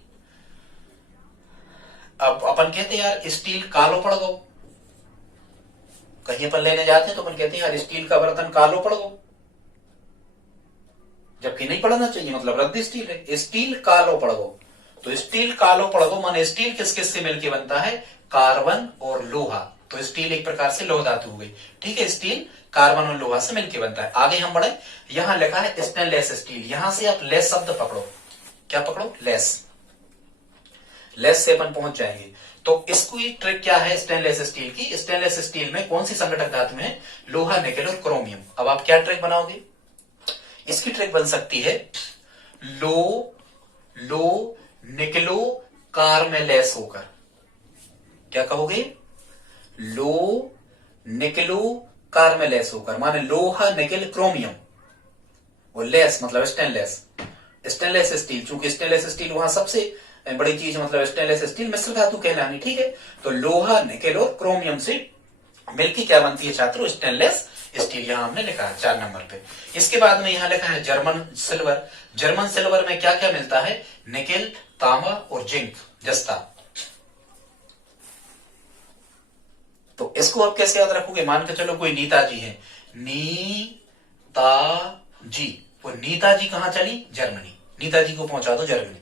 अब अपन कहते हैं यार स्टील कालो पड़ गो, कहीं अपन लेने जाते हैं तो अपन कहते हैं यार स्टील का बर्तन कालो पड़ गो, जबकि नहीं पड़ना चाहिए, मतलब रद्दी स्टील है। स्टील कालो पड़ गो, तो स्टील कालो पड़ गो माने स्टील किस किस से मिलके बनता है? कार्बन और लोहा। तो स्टील एक प्रकार से लोह धातु हो गई। ठीक है, स्टील कार्बन और लोहा से मिलके बनता है। आगे हम बढ़े, यहां लिखा है स्टेनलेस स्टील। यहां से आप लेस शब्द पकड़ो। क्या पकड़ो? लेस। लेस से अपन पहुंच जाएंगे। तो इसको ये ट्रिक क्या है स्टेनलेस स्टील की? स्टेनलेस स्टील में कौन सी संघटक धातु है? लोहा, निकेल और क्रोमियम। अब आप क्या ट्रिक बनाओगे? इसकी ट्रिक बन सकती है लो निकलो कार में लेस होकर। क्या कहोगे? लो निकलो कार में लेस होकर, माने लोहा निकेल क्रोमियम, वो लेस मतलब स्टेनलेस, स्टेनलेस स्टील, चूंकि स्टेनलेस स्टील वहां सबसे बड़ी चीज मतलब स्टेनलेस स्टील मिश्र धातु कहलानी, ठीक है। तो लोहा निकेल और क्रोमियम से मिलकर क्या बनती है छात्रों, स्टेनलेस स्टील, यहां हमने लिखा है 4 नंबर पे। इसके बाद में यहां लिखा है जर्मन सिल्वर। जर्मन सिल्वर में क्या क्या मिलता है, निकेल, तांबा और जिंक, जस्ता। तो इसको आप कैसे याद रखोगे, मान के चलो कोई नीताजी है, नीताजी, वो नीताजी कहां चली, जर्मनी, नीताजी को पहुंचा दो जर्मनी,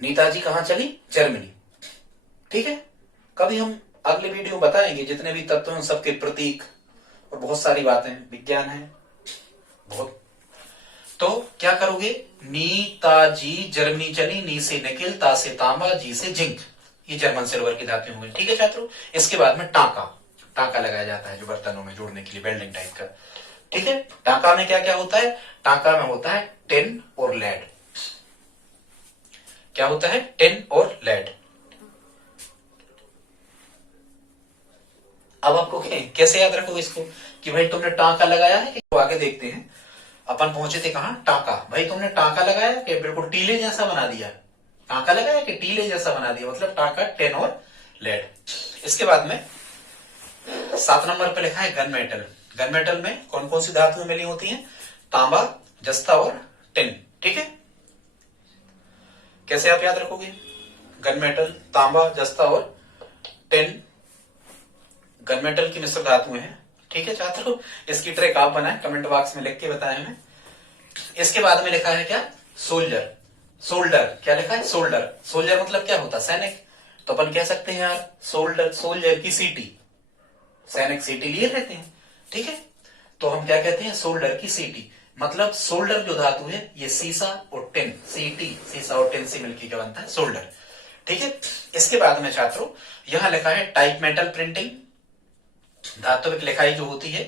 नीताजी कहां चली, जर्मनी, ठीक है। कभी हम अगले वीडियो बताएंगे जितने भी तत्व हैं सबके प्रतीक और बहुत सारी बातें, विज्ञान है बहुत। तो क्या करोगे, नीताजी जर्मनी चली, नी से निकेल, ता से तांबा, जी से जिंक, ये जर्मन सिल्वर की धातुएं होंगी, ठीक है छात्रों। इसके बाद में टांका, टांका लगाया जाता है जो बर्तनों में जोड़ने के लिए, वेल्डिंग टाइप का, ठीक है। टांका में क्या क्या होता है, टांका में होता है टिन और लेड। क्या होता है, टिन और लेड। अब आपको कैसे याद रखोगे इसको, कि भाई तुमने टांका लगाया है, तो आगे देखते हैं। अपन पहुंचे थे कहां, टांका। भाई तुमने टांका लगाया कि बिल्कुल टीले जैसा बना दिया, टांका लगाया कि टीले जैसा बना दिया, मतलब टांका, टिन और लेड। इसके बाद में 7 नंबर पे लिखा है गन मेटल। गन मेटल में कौन कौन सी धातुएं मिली होती हैं, तांबा, जस्ता और टिन, ठीक है। कैसे आप याद रखोगे, गन मेटल, तांबा, जस्ता और टिन गन मेटल की मिश्र धातुएं हैं, ठीक है छात्रों। इसकी ट्रिक आप बनाएं, कमेंट बॉक्स में लिख के बताएं हमें। इसके बाद में लिखा है क्या, सोल्जर, सोल्डर, क्या लिखा है, सोल्डर। सोल्जर मतलब क्या होता है, सैनिक। तो अपन कह सकते हैं यार सोल्डर, सोल्जर की सीटी, सैनिक सीटी लिए रहते हैं, ठीक है। तो हम क्या कहते हैं, सोल्डर की सीटी, मतलब सोल्डर जो धातु है ये सीसा और टिन, सीटी, सीसा और टिन से मिलकर क्या बनता है, सोल्डर, ठीक है। इसके बाद में छात्रों यहां लिखा है टाइप मेटल प्रिंटिंग, धात्विक लिखाई जो होती है,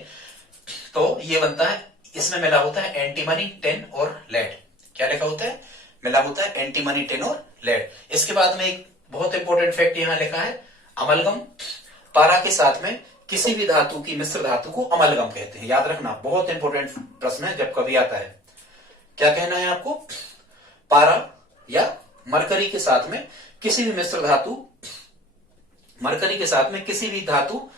तो ये बनता है, इसमें मिला होता है एंटीमनी, टिन और लेड। क्या लिखा होता है, मिला होता है एंटीमनी, टिन और लेड। इसके बाद में एक बहुत इंपॉर्टेंट फैक्ट यहां लिखा है, अमलगम। पारा के साथ में किसी भी धातु की मिश्र धातु को अमलगम कहते हैं, याद रखना, बहुत इंपॉर्टेंट प्रश्न है जब कभी आता है। क्या कहना है आपको, पारा या मरकरी के साथ में किसी भी मिश्र धातु, मरकरी के साथ में किसी भी धातु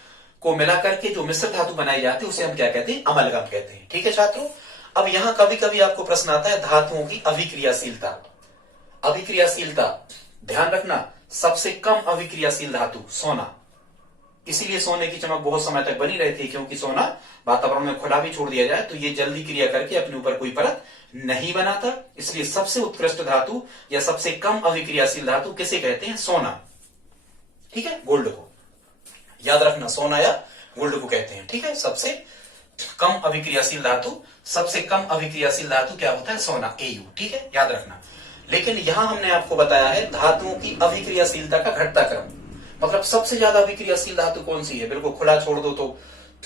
को मिलाकर के जो मिश्र धातु बनाई जाती है उसे हम क्या कहते हैं, अमलगम कहते हैं, ठीक है छात्रों। अब यहां कभी कभी आपको प्रश्न आता है धातुओं की अभिक्रियाशीलता। अभिक्रियाशीलता ध्यान रखना, सबसे कम अभिक्रियाशील धातु सोना, इसीलिए सोने की चमक बहुत समय तक बनी रहती है, क्योंकि सोना वातावरण में खुला भी छोड़ दिया जाए तो ये जल्दी क्रिया करके अपने ऊपर कोई परत नहीं बनाता, इसलिए सबसे उत्कृष्ट धातु या सबसे कम अभिक्रियाशील धातु किसे कहते हैं, सोना, ठीक है, गोल्ड को याद रखना, सोना या गोल्ड को कहते हैं, ठीक है। सबसे कम अभिक्रियाशील धातु, सबसे कम अभिक्रियाशील धातु क्या होता है, सोना, Au, ठीक है, याद रखना। लेकिन यहां हमने आपको बताया है धातुओं की अभिक्रियाशीलता का घटता क्रम, मतलब सबसे ज्यादा अभिक्रियाशील धातु कौन सी है, बिल्कुल खुला छोड़ दो तो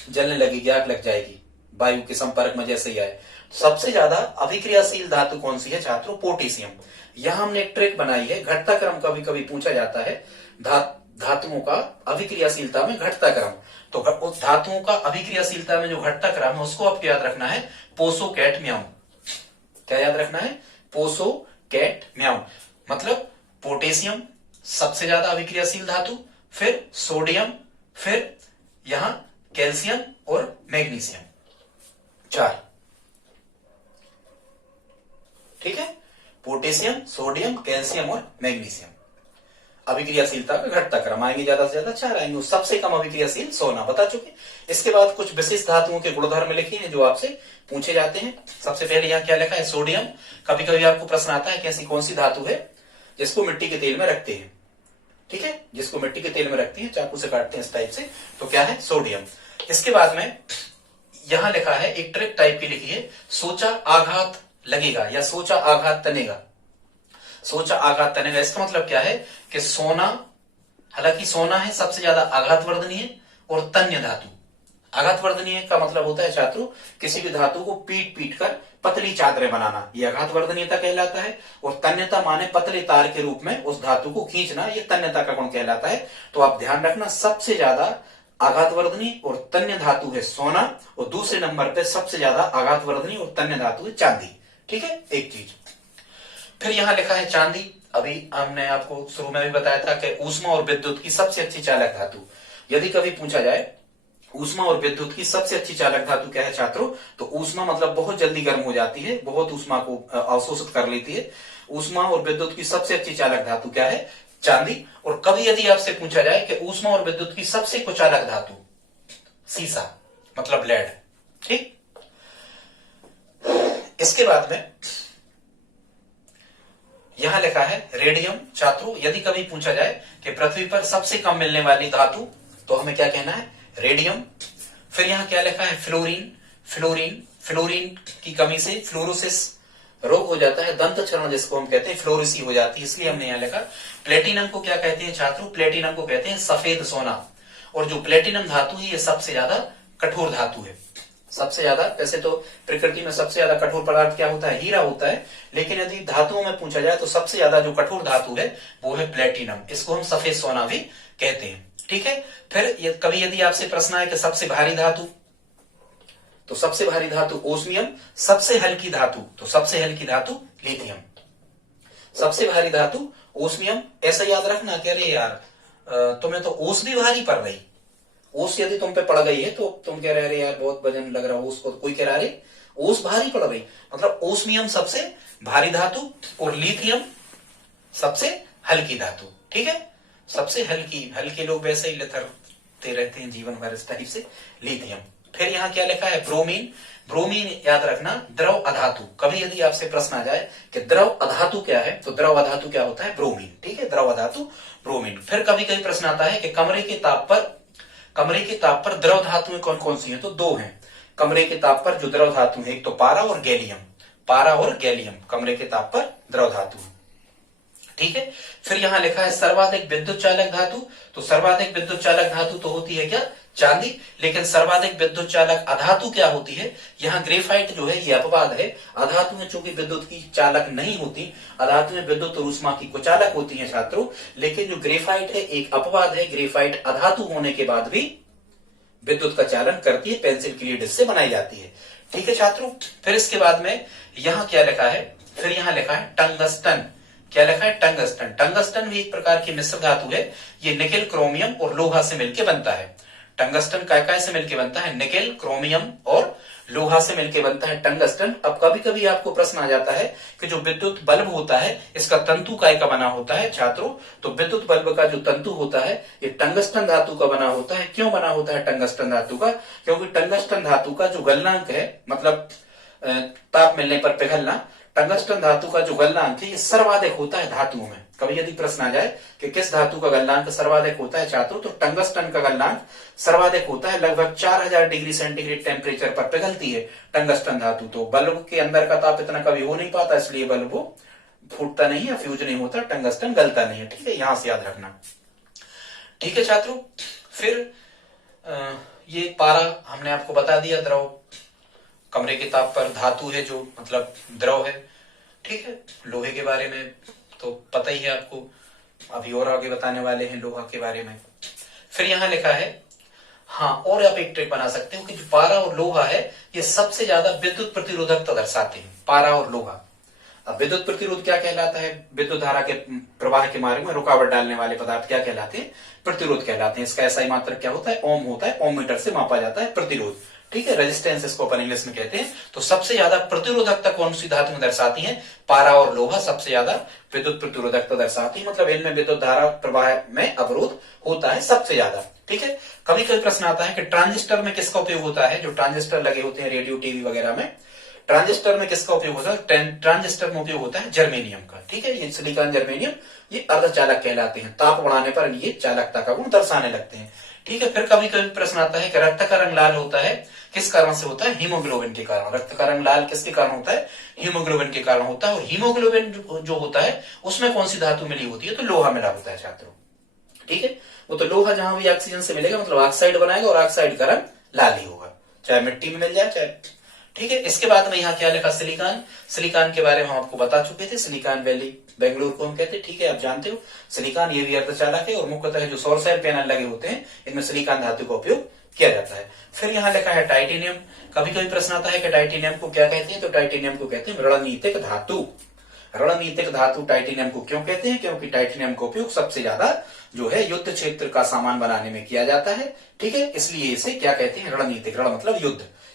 जलने लगेगी, आग लग जाएगी वायु के संपर्क में जैसे ही आए। सबसे ज्यादा अभिक्रियाशील धातु कौन सी है छात्रों, पोटेशियम। यहां हमने एक ट्रिक बनाई है, घटता क्रम कभी कभी पूछा जाता है, धातुओं का अभिक्रियाशीलता में घटता क्रम। तो उस धातुओं का अभिक्रियाशीलता में जो घटता क्रम है उसको आपको याद रखना है, पोसो कैट म्याऊ। क्या याद रखना है, पोसो कैट म्याऊ, मतलब पोटेशियम सबसे ज्यादा अभिक्रियाशील धातु, फिर सोडियम, फिर यहां कैल्शियम और मैग्नीशियम, 4, ठीक है। पोटेशियम, सोडियम, कैल्शियम और मैग्नीशियम, अभिक्रियाशीलता का घटता क्रम आएंगे, ज्यादा से ज्यादा 4 आएंगे। सबसे कम अभिक्रियाशील सोना, बता चुके। इसके बाद कुछ विशिष्ट धातुओं के गुणधर्म लिखे हैं जो आपसे पूछे जाते हैं। सबसे पहले यहाँ क्या लिखा है, सोडियम। कभी कभी आपको प्रश्न आता है कि ऐसी कौन सी धातु है जिसको मिट्टी के तेल में रखते हैं, ठीक है, जिसको मिट्टी के तेल में रखते हैं, चाकू से काटते हैं इस टाइप से, तो क्या है, सोडियम। इसके बाद में यहां लिखा है, एक ट्रिक टाइप की लिखी है, सोचा आघात लगेगा या सोचा आघात तनेगा। सोचा आघात तनेगा, इसका मतलब क्या है कि सोना, हालांकि सोना है सबसे ज्यादा आघात वर्धनीय और तन्य धातु। आघात वर्धनीय का मतलब होता है छात्रों किसी भी धातु को पीट पीट कर पतली चादरें बनाना, ये आघात वर्धनीयता कहलाता है। और तन्यता माने पतले तार के रूप में उस धातु को खींचना, ये तन्यता का गुण कहलाता है। तो आप ध्यान रखना, सबसे ज्यादा आघातवर्धनी और तन्य धातु है सोना, और दूसरे नंबर पे सबसे ज्यादा आघातवर्धनी और तन्य धातु है चांदी। ठीक है, एक चीज। फिर यहां लिखा है चांदी। अभी हमने आपको शुरू में भी बताया था कि ऊष्मा और विद्युत की सबसे अच्छी चालक धातु। यदि कभी पूछा जाए ऊष्मा और विद्युत की सबसे अच्छी चालक धातु क्या है छात्रों, तो ऊष्मा मतलब बहुत जल्दी गर्म हो जाती है, बहुत ऊष्मा को अवशोषित कर लेती है। ऊष्मा और विद्युत की सबसे अच्छी चालक धातु क्या है, चांदी। और कभी यदि आपसे पूछा जाए कि ऊष्मा और विद्युत की सबसे कुचालक धातु, सीसा मतलब लेड। ठीक, इसके बाद में यहां लिखा है रेडियम। छात्रों यदि कभी पूछा जाए कि पृथ्वी पर सबसे कम मिलने वाली धातु, तो हमें क्या कहना है, रेडियम। फिर यहां क्या लिखा है, फ्लोरीन। फ्लोरीन, फ्लोरीन की कमी से फ्लोरोसिस रोग हो जाता है, दंत क्षरण जिसको हम कहते हैं, फ्लोरिसी हो जाती है, इसलिए हमने यहां लिखा। प्लेटिनम को क्या कहते हैं छात्रों, प्लेटिनम को कहते हैं सफेद सोना। और जो प्लेटिनम धातु है ये सबसे ज्यादा कठोर धातु है। सबसे ज्यादा, वैसे तो प्रकृति में सबसे ज्यादा कठोर पदार्थ क्या होता है, हीरा होता है, लेकिन यदि धातुओं में पूछा जाए तो सबसे ज्यादा जो कठोर धातु है वो है प्लेटिनम। इसको हम सफेद सोना भी कहते हैं। ठीक है, फिर कभी यदि आपसे प्रश्न आए कि सबसे भारी धातु, तो सबसे भारी धातु ओस्मियम। सबसे हल्की धातु, तो सबसे हल्की धातु लिथियम। सबसे भारी धातु ओस्मियम। ऐसा याद रखना कि अरे यार तुम्हें तो ओस भी भारी पड़ रही, ओस यदि तुम पे पड़ गई है तो तुम कह रहे यार बहुत वजन लग रहा है ओस को, कोई कह रहा है ओस भारी पड़ रही, मतलब ओस्मियम सबसे भारी धातु और लिथियम सबसे हल्की धातु। ठीक है, सबसे हल्की, हल्के लोग वैसे ही लथरते रहते हैं जीवन भर इस टाइप से, लिथियम। फिर यहाँ क्या लिखा है, ब्रोमीन। ब्रोमीन याद रखना द्रव अधातु। कभी यदि आपसे प्रश्न आ जाए कि द्रव अधातु क्या है, तो द्रव अधातु क्या होता है, ब्रोमीन। ठीक है, द्रव अधातु ब्रोमीन। फिर कभी कभी प्रश्न आता है कि कमरे के ताप पर द्रव धातुएं कौन कौन सी हैं, तो दो हैं कमरे के ताप पर जो द्रव धातु है, एक तो पारा और गैलियम। पारा और गैलियम कमरे के ताप पर द्रव धातु। ठीक है, फिर यहां लिखा है सर्वाधिक विद्युत चालक धातु। तो सर्वाधिक विद्युत चालक धातु तो होती है क्या, चांदी। लेकिन सर्वाधिक विद्युत चालक अधातु क्या होती है, यहाँ ग्रेफाइट जो है ये अपवाद है। अधातु में चूंकि विद्युत की चालक नहीं होती, अधातु में विद्युत और ऊष्मा की कुचालक होती है छात्रों, लेकिन जो ग्रेफाइट है एक अपवाद है। ग्रेफाइट अधातु होने के बाद भी विद्युत का चालन करती है, पेंसिल के लिए डिस्क बनाई जाती है। ठीक है छात्रों, फिर इसके बाद में यहाँ क्या लिखा है, फिर यहाँ लिखा है टंगस्टन। क्या लिखा है, टंगस्टन। टंगस्टन भी एक प्रकार की मिश्र धातु है, ये निकेल, क्रोमियम और लोहा से मिलकर बनता है। टंगस्टन काय से मिलकर बनता है, निकेल, क्रोमियम और लोहा से मिलकर बनता है टंगस्टन। अब कभी कभी आपको प्रश्न आ जाता है कि जो विद्युत बल्ब होता है इसका तंतु काय का बना होता है छात्रों, तो विद्युत बल्ब का जो तंतु होता है ये टंगस्टन धातु का बना होता है। क्यों बना होता है टंगस्टन धातु का, क्योंकि टंगस्टन धातु का जो गलनांक है, मतलब ताप मिलने पर पिघलना, टंगस्टन धातु का जो गलनांक है ये सर्वाधिक होता है धातुओं में। कभी यदि प्रश्न आ जाए कि किस धातु का गलनांक सर्वाधिक होता है छात्रों, तो टंगस्टन का गलनांक सर्वाधिक होता है। लगभग 4000 डिग्री सेंटीग्रेड टेम्परेचर पर पिघलती है टंगस्टन धातु। तो बल्ब के अंदर का ताप इतना कभी हो नहीं पाता, इसलिए बल्ब वो फूटता नहीं है, फ्यूज नहीं होता, टंगस्टन गलता नहीं है। ठीक है, यहां से याद रखना। ठीक है छात्रों, फिर ये पारा हमने आपको बता दिया, द्रव कमरे के ताप पर धातु है जो मतलब द्रव है। ठीक है, लोहे के बारे में तो पता ही है आपको, अभी और आगे बताने वाले हैं लोहा के बारे में। फिर यहां लिखा है, हाँ और आप एक ट्रिक बना सकते हो कि जो पारा और लोहा है ये सबसे ज्यादा विद्युत प्रतिरोधकता दर्शाते हैं, पारा और लोहा। अब विद्युत प्रतिरोध क्या कहलाता है, विद्युत धारा के प्रवाह के मार्ग में रुकावट डालने वाले पदार्थ क्या कहलाते हैं, प्रतिरोध कहलाते हैं। इसका एसआई मात्रक क्या होता है, ओम होता है, ओम मीटर से मापा जाता है प्रतिरोध। ठीक है, रेजिस्टेंस इसको अपन इंग्लिश में कहते हैं। तो सबसे ज्यादा प्रतिरोधकता कौन सी धातु में दर्शाती है, पारा और लोहा सबसे ज्यादा विद्युत प्रतिरोधकता दर्शाती है, मतलब इनमें विद्युत धारा प्रवाह में अवरोध होता है सबसे ज्यादा। ठीक है, कभी कभी प्रश्न आता है कि ट्रांजिस्टर में किसका उपयोग होता है, जो ट्रांजिस्टर लगे होते हैं रेडियो टीवी वगैरह में, ट्रांजिस्टर में किसका उपयोग होता है, ट्रांजिस्टर में उपयोग होता है जर्मेनियम का। ठीक है, ये सिलिकॉन जर्मेनियम ये अर्धचालक कहलाते हैं, ताप बढ़ाने पर ये चालकता का गुण दर्शाने लगते हैं। ठीक है, फिर कभी कभी प्रश्न आता है कि रक्त का रंग लाल होता है, किस कारण से होता है, हीमोग्लोबिन के कारण। रक्त का रंग लाल किसके कारण होता है, हीमोग्लोबिन के कारण होता है। और हीमोग्लोबिन जो होता है उसमें कौन सी धातु मिली होती है, तो लोहा मिला होता है छात्रों। ठीक है, वो तो लोहा जहां भी ऑक्सीजन से मिलेगा मतलब ऑक्साइड बनाएगा और ऑक्साइड का रंग लाल ही होगा, चाहे मिट्टी में मिल जाए चाहे। ठीक है। इसके बाद में यहाँ क्या लिखा, सिलिकॉन। सिलिकॉन के बारे में हम आपको बता चुके थे, सिलिकॉन वैली बेंगलुरु को हम कहते हैं, ठीक है, आप जानते हो। सिलिकॉन ये भी अर्धचालक है और मुख्यतः जो सौर सेल पैनल लगे होते हैं इनमें सिलिकॉन धातु का उपयोग किया जाता है। फिर यहाँ लिखा है टाइटेनियम। कभी कभी प्रश्न आता है कि टाइटेनियम को क्या कहते हैं, तो टाइटेनियम को कहते हैं रणनीतिक धातु। रणनीतिक धातु टाइटेनियम को क्यों कहते हैं, क्योंकि टाइटेनियम का उपयोग सबसे ज्यादा जो है युद्ध क्षेत्र का सामान बनाने में किया जाता है, ठीक है, इसलिए इसे क्या कहते हैं, रणनीतिक। रण मतलब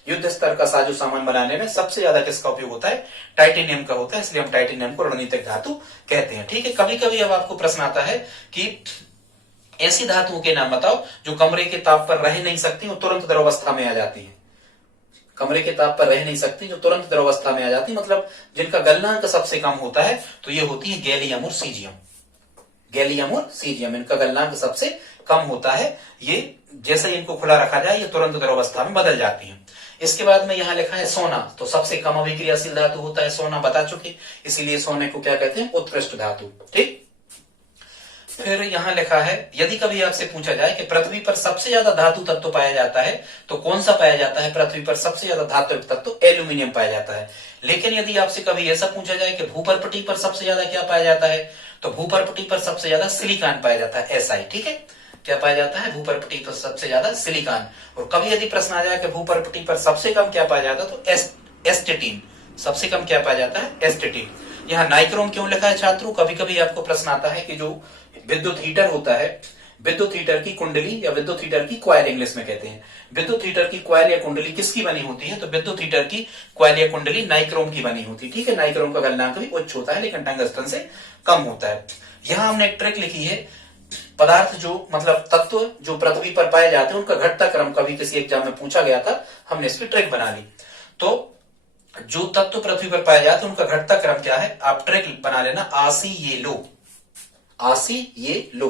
युद्ध स्तर का साजो सामान बनाने में सबसे ज्यादा किसका उपयोग होता है, टाइटेनियम का होता है, इसलिए हम टाइटेनियम को रणनीतिक धातु कहते हैं, ठीक है। कभी कभी अब आपको प्रश्न आता है कि ऐसी धातुओं के नाम बताओ जो कमरे के ताप पर रह नहीं सकती और तुरंत द्रवावस्था में आ जाती है। कमरे के ताप पर रह नहीं सकती जो तुरंत द्रवावस्था में आ जाती, मतलब जिनका गलनांक सबसे कम होता है, तो ये होती है गैलियम और सीजियम। गैलियम और सीजियम, इनका गलनांक सबसे कम होता है। ये जैसे इनको खुला रखा जाए ये तुरंत द्रवावस्था में बदल जाती है। इसके बाद में यहाँ लिखा है सोना, तो सबसे कम अभिक्रियाशील धातु होता है सोना, बता चुके, इसीलिए सोने को क्या कहते हैं, उत्कृष्ट धातु, ठीक। फिर यहाँ लिखा है, यदि कभी आपसे पूछा जाए कि पृथ्वी पर सबसे ज्यादा धातु तत्व पाया जाता है तो कौन सा पाया जाता है, पृथ्वी पर सबसे ज्यादा धातु तत्व एल्यूमिनियम पाया जाता है। लेकिन यदि आपसे कभी ऐसा पूछा जाए कि भूपर्पटी पर सबसे ज्यादा क्या पाया जाता है, तो भूपर्पटी पर सबसे ज्यादा सिलिकॉन पाया जाता है, SI, ठीक है। क्या पाया जाता है, भूपर्पटी पर सबसे ज्यादा सिलिकॉन। और कभी यदि प्रश्न आ जाए कि भूपर्पटी पर सबसे कम क्या पाया जाता है, तो एस्टेटीन, सबसे कम क्या पाया जाता है, एस्टेटीन। यहाँ नाइक्रोम क्यों लिखा है छात्रों, कभी कभी आपको प्रश्न आता है कि जो विद्युत हीटर होता है, विद्युत हीटर की कुंडली या विद्युत हीटर की कॉइल इंग्लिश में कहते हैं, विद्युत हीटर की कॉइल या कुंडली किसकी बनी होती है, तो विद्युत हीटर की कॉइल या कुंडली नाइक्रोम की बनी होती है, ठीक है। नाइक्रोम का गलनांक भी उच्च होता है लेकिन टंगस्टन से कम होता है। यहाँ हमने एक ट्रिक लिखी है, पदार्थ जो मतलब तत्व जो पृथ्वी पर पाए जाते हैं उनका घटता क्रम, कभी किसी एग्जाम में पूछा गया था, हमने इसकी ट्रिक बना ली। तो जो तत्व पृथ्वी पर पाए जाते हैं उनका घटता क्रम क्या है, आप ट्रिक बना लेना, आसी ये लो, आसी ये लो।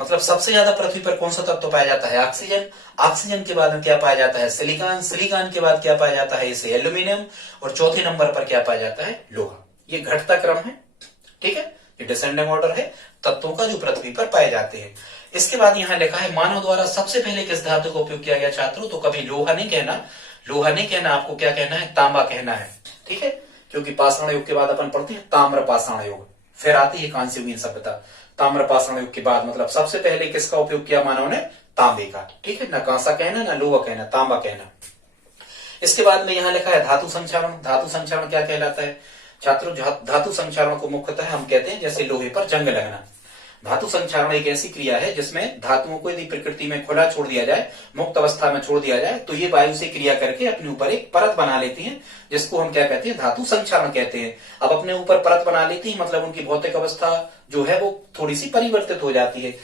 मतलब सबसे ज्यादा पृथ्वी पर कौन सा तत्व पाया जाता है, ऑक्सीजन। ऑक्सीजन के बाद में क्या पाया जाता है, सिलिकॉन। सिलिकॉन के बाद क्या पाया जाता है, इसे एल्यूमिनियम। और चौथे नंबर पर क्या पाया जाता है, लोहा। ये घटता क्रम है, ठीक है, ये डिसेंडिंग ऑर्डर है तत्वों का जो पृथ्वी पर पाए जाते हैं। इसके बाद यहाँ लिखा है, मानव द्वारा सबसे पहले किस धातु का उपयोग किया गया छात्रों, तो कभी लोहा नहीं कहना, लोहा नहीं कहना, आपको क्या कहना है, तांबा कहना है, ठीक है, क्योंकि पाषाण युग के बाद अपन पढ़ते हैं ताम्र पाषाण युग, फिर आती है कांस्ययुगीन सभ्यता। ताम्र पाषाण युग के बाद मतलब सबसे पहले किसका उपयोग किया मानव ने, तांबे का, ठीक है, ना कांसा कहना ना लोहा कहना, तांबा कहना। इसके बाद में यहाँ लिखा है धातु संक्षारण। धातु संक्षारण क्या कहलाता है छात्रों, धातु संक्षारण को मुख्यतः हम कहते हैं जैसे लोहे पर जंग लगना। धातु संक्षारण एक ऐसी क्रिया है जिसमें धातुओं को यदि प्रकृति में खुला छोड़ दिया जाए, मुक्त अवस्था में छोड़ दिया जाए, तो ये वायु से क्रिया करके अपने ऊपर एक परत बना लेती हैं, जिसको हम क्या कहते हैं, धातु संक्षारण कहते हैं। अब अपने ऊपर परत बना लेती है मतलब उनकी भौतिक अवस्था जो है वो थोड़ी सी परिवर्तित हो जाती है।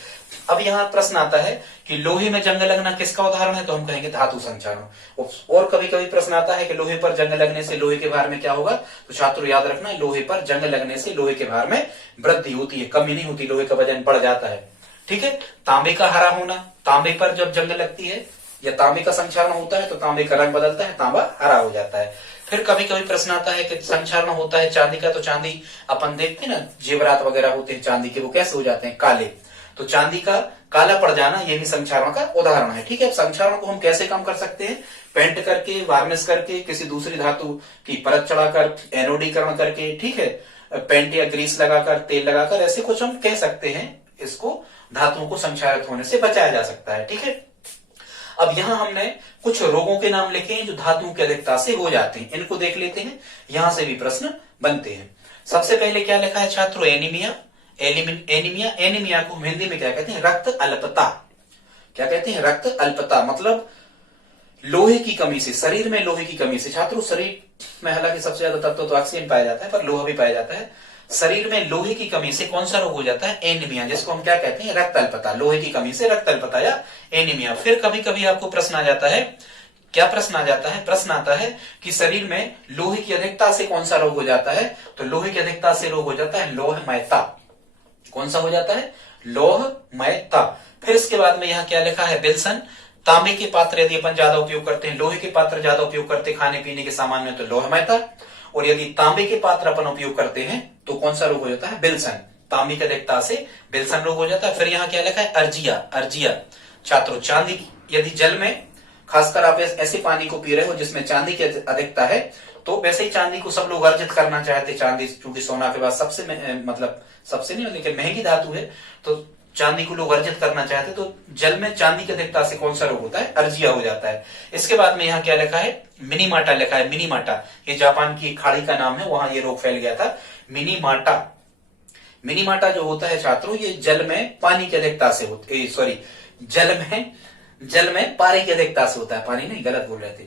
अब यहाँ प्रश्न आता है कि लोहे में जंग लगना किसका उदाहरण है, तो हम कहेंगे धातु संक्षारण। और कभी कभी प्रश्न आता है कि लोहे पर जंग लगने से लोहे के भार में क्या होगा, तो छात्रों याद रखना, लोहे पर जंग लगने से लोहे के भार में वृद्धि होती है, कमी नहीं होती, लोहे का वजन बढ़ जाता है, ठीक है। तांबे का हरा होना, तांबे पर जब जंग लगती है या तांबे का संक्षारण होता है तो तांबे का रंग बदलता है, तांबा हरा हो जाता है। फिर कभी कभी प्रश्न आता है कि संक्षारण होता है चांदी का, तो चांदी अपन देखते हैं ना, जेवरात वगैरह होते हैं चांदी के, वो कैसे हो जाते हैं, काले, तो चांदी का काला पड़ जाना ये भी संक्षारण का उदाहरण है, ठीक है। संक्षारण को हम कैसे कम कर सकते हैं, पेंट करके, वार्निश करके, किसी दूसरी धातु की परत चढ़ाकर, एनोडीकरण करके, ठीक है, पेंट या ग्रीस लगाकर, तेल लगाकर, ऐसे कुछ हम कह सकते हैं, इसको धातुओं को संक्षारित होने से बचाया जा सकता है, ठीक है। अब यहाँ हमने कुछ रोगों के नाम लिखे हैं जो धातुओं की अधिकता से हो जाते हैं, इनको देख लेते हैं, यहां से भी प्रश्न बनते हैं। सबसे पहले क्या लिखा है छात्रों, एनीमिया। एनीमिया, एनीमिया को हिंदी में क्या कहते हैं, रक्त अल्पता। क्या कहते हैं, रक्त अल्पता, मतलब लोहे की कमी से, शरीर में लोहे की कमी से। छात्रों शरीर में हालांकि सबसे ज्यादा तत्व तो ऑक्सीजन पाया जाता है पर लोहा भी पाया जाता है, शरीर में लोहे की कमी से कौन सा रोग हो जाता है, एनीमिया, जिसको हम क्या कहते हैं, रक्त अल्पता। लोहे की कमी से रक्त अल्पता या एनीमिया। फिर कभी कभी आपको प्रश्न आ जाता है, क्या प्रश्न आ जाता है, प्रश्न आता है कि शरीर में लोहे की अधिकता से कौन सा रोग हो जाता है, तो लोहे की अधिकता से रोग हो जाता है लोहमयता। कौन सा हो जाता है, लोहमयता। फिर इसके बाद में यहाँ क्या लिखा है, विल्सन। तांबे के पात्र यदि अपन ज्यादा उपयोग करते हैं, लोहे के पात्र ज्यादा उपयोग करते हैं खाने पीने के सामान में, तो लोहमयता। और यदि तांबे के पात्र अपन उपयोग करते हैं तो कौन सा रोग हो जाता है, बिल्सन। तांबे की अधिकता से बिल्सन रोग हो जाता है। फिर यहाँ क्या लिखा है, अर्जिया। अर्जिया छात्रों चांदी यदि जल में खासकर आप ऐसे पानी को पी रहे हो जिसमें चांदी की अधिकता है, तो वैसे ही चांदी को सब लोग वर्जित करना चाहते। चांदी चूंकि सोना के बाद मतलब सबसे नहीं लेकिन महंगी धातु है, तो चांदी को लोग वर्जित करना चाहते। तो जल में चांदी की अधिकता से कौन सा रोग होता है? अर्जिया हो जाता है। इसके बाद में यहाँ क्या लिखा है? मिनीमाटा लिखा है। मिनीमाटा ये जापान की खाड़ी का नाम है, वहां ये रोग फैल गया था। मिनीमाटा, मिनीमाटा जो होता है छात्रों, ये जल में पानी की अधिकता से होता, सॉरी जल में पारे की अधिकता से होता है। पानी नहीं, गलत बोल रहे थे।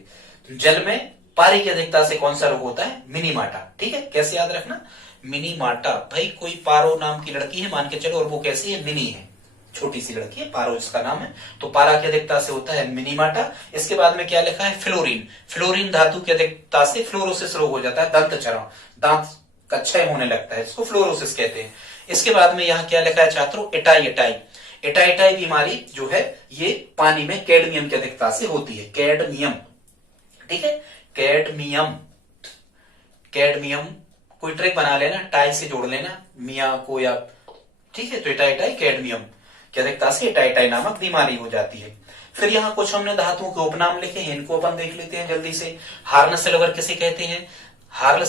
तो जल में पारे की अधिकता से कौन सा रोग होता है? मिनीमाटा। ठीक है, कैसे याद रखना? मिनीमाटा। भाई कोई पारो नाम की लड़की है मान के चलो, और वो कैसी है? मिनी है, छोटी सी लड़की है, पारो इसका नाम है। तो पारा की अधिकता से होता है मिनीमाटा। इसके बाद में क्या लिखा है? फ्लोरीन। फ्लोरीन धातु की अधिकता से फ्लोरोसिस रोग हो जाता है, दंत चरण, दांत का क्षय होने लगता है, इसको फ्लोरोसिस कहते हैं। इसके बाद में यहाँ क्या लिखा है छात्रों? एटाई। एटाई बीमारी जो है ये पानी में कैडमियम की अधिकता से होती है। कैडमियम, ठीक है, कैडमियम कोई ट्रिक बना लेना, टाई से जोड़ लेना मिया को, या ठीक है। तो एटाई कैडमियम की अधिकता से एटाई नामक बीमारी हो जाती है। फिर यहाँ कुछ हमने धातुओं के उपनाम लिखे हैं, इनको अपन देख लेते हैं जल्दी से। हार्न सिल्वर किसे कहते हैं? हार्न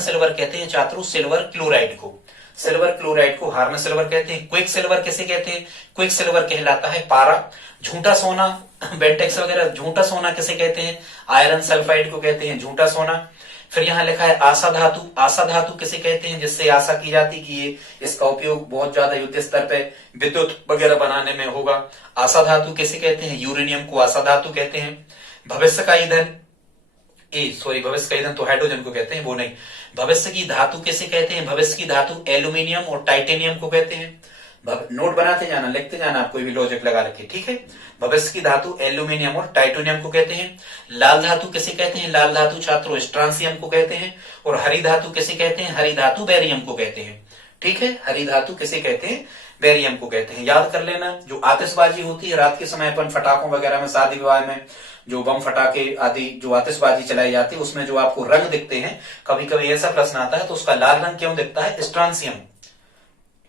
सिल्वर कहते हैं छात्रों सिल्वर क्लोराइड को। सिल्वर क्लोराइड को हार्न सिल्वर कहते हैं। क्विक सिल्वर किसे कहते हैं? क्विक सिल्वर कहलाता है पारा। झूठा सोना, बेंटेक्स वगैरह, झूठा सोना किसे कहते हैं? आयरन सल्फाइड को कहते हैं झूठा सोना। फिर यहाँ लिखा है आशा धातु। आशा धातु किसे कहते हैं? जिससे आशा की जाती कि ये इसका उपयोग बहुत ज्यादा युद्ध स्तर पे विद्युत वगैरह बनाने में होगा। आशा धातु किसे कहते हैं? यूरेनियम को आशा धातु कहते हैं। भविष्य का ईंधन, भविष्य का ईंधन तो हाइड्रोजन को कहते हैं, वो नहीं। भविष्य की धातु किसे कहते हैं? भविष्य की धातु एल्यूमिनियम और टाइटेनियम को कहते हैं। नोट बनाते जाना, लिखते जाना, आप कोई भी लॉजिक लगा रखे, ठीक है। भविष्य की धातु एल्यूमिनियम और टाइटेनियम को कहते हैं। लाल धातु किसे कहते हैं? लाल धातु छात्रों स्ट्रांसियम को कहते हैं। और हरी धातु किसे कहते हैं? हरी धातु बेरियम को कहते हैं, ठीक है। हरी धातु किसे कहते हैं? बेरियम को कहते हैं। याद कर लेना, जो आतिशबाजी होती है रात के समय अपन फटाकों वगैरह में, शादी विवाह में जो बम फटाके आदि जो आतिशबाजी चलाई जाती है, उसमें जो आपको रंग दिखते हैं, कभी कभी ऐसा प्रश्न आता है तो उसका लाल रंग क्यों दिखता है? स्ट्रांसियम।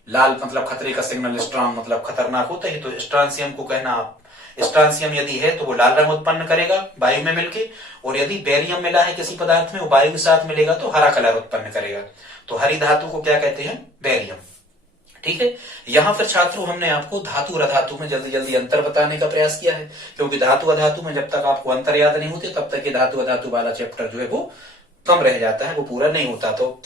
लाल मतलब खतरे का सिग्नल, स्ट्रांग मतलब खतरनाक होता है, तो स्ट्रांसियम को कहना आप। स्ट्रांसियम यदि है तो वो लाल रंग उत्पन्न करेगा वायु में मिलके, और यदि बेरियम मिला है किसी पदार्थ में, वो वायु के साथ मिलेगा तो हरा कलर उत्पन्न करेगा। तो हरी धातु को क्या कहते हैं? बेरियम, ठीक है। यहां फिर छात्रों हमने आपको धातु और अधातु में जल्दी जल्दी अंतर बताने का प्रयास किया है, क्योंकि धातु अधातु में जब तक आपको अंतर याद नहीं होते तब तक ये धातु अधातु वाला चैप्टर जो है वो कम रह जाता है, वो पूरा नहीं होता। तो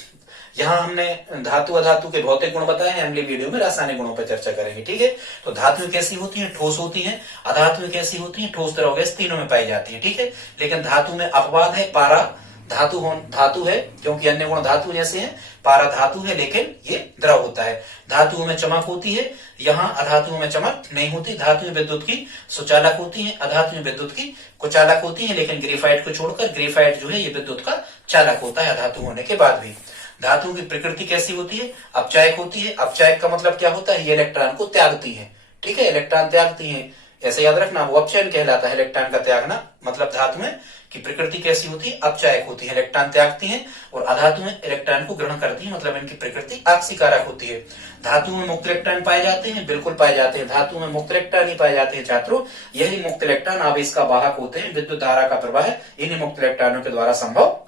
यहाँ हमने धातु अधातु के भौतिक गुण बताए हैं, अगली वीडियो में रासायनिक गुणों पर चर्चा करेंगे, ठीक है। तो धातुएं कैसी होती हैं? ठोस होती हैं। अधातुएं कैसी होती हैं? ठोस, द्रव, गैस तीनों में पाई जाती है, ठीक है। लेकिन धातु में अपवाद है, पारा धातु है, क्योंकि अन्य गुण धातु जैसे हैं। पारा धातु है लेकिन ये द्रव होता है। धातुओं में चमक होती है, यहाँ अधातुओं में चमक नहीं होती। धातुएं विद्युत की सुचालक होती हैं, अधातुएं विद्युत की कुचालक होती हैं, लेकिन ग्रेफाइट को छोड़कर ग्रेफाइट जो है ये विद्युत का चालक होता है अधातु होने के बाद भी। धातुओं की प्रकृति कैसी होती है? अपचायक होती है। अपचायक का मतलब क्या होता है? ये इलेक्ट्रॉन को त्यागती है, ठीक है, इलेक्ट्रॉन त्यागती है, ऐसे याद रखना, वो अपचयन कहलाता है इलेक्ट्रॉन का त्यागना। मतलब धातुएं की प्रकृति कैसी होती है? अपचायक होती है, इलेक्ट्रॉन त्यागती हैं, और अधातुएं इलेक्ट्रॉन को ग्रहण करती हैं, मतलब इनकी प्रकृति आक्सीकारक होती है। धातु में मुक्त इलेक्ट्रॉन पाए जाते हैं, बिल्कुल पाए जाते हैं। धातु में मुक्त इलेक्ट्रॉन ही पाए जाते हैं छात्रों, यही मुक्त इलेक्ट्रॉन आवेश का वाहक होते हैं। विद्युत धारा का प्रवाह इन्हीं मुक्त इलेक्ट्रॉनों के द्वारा संभव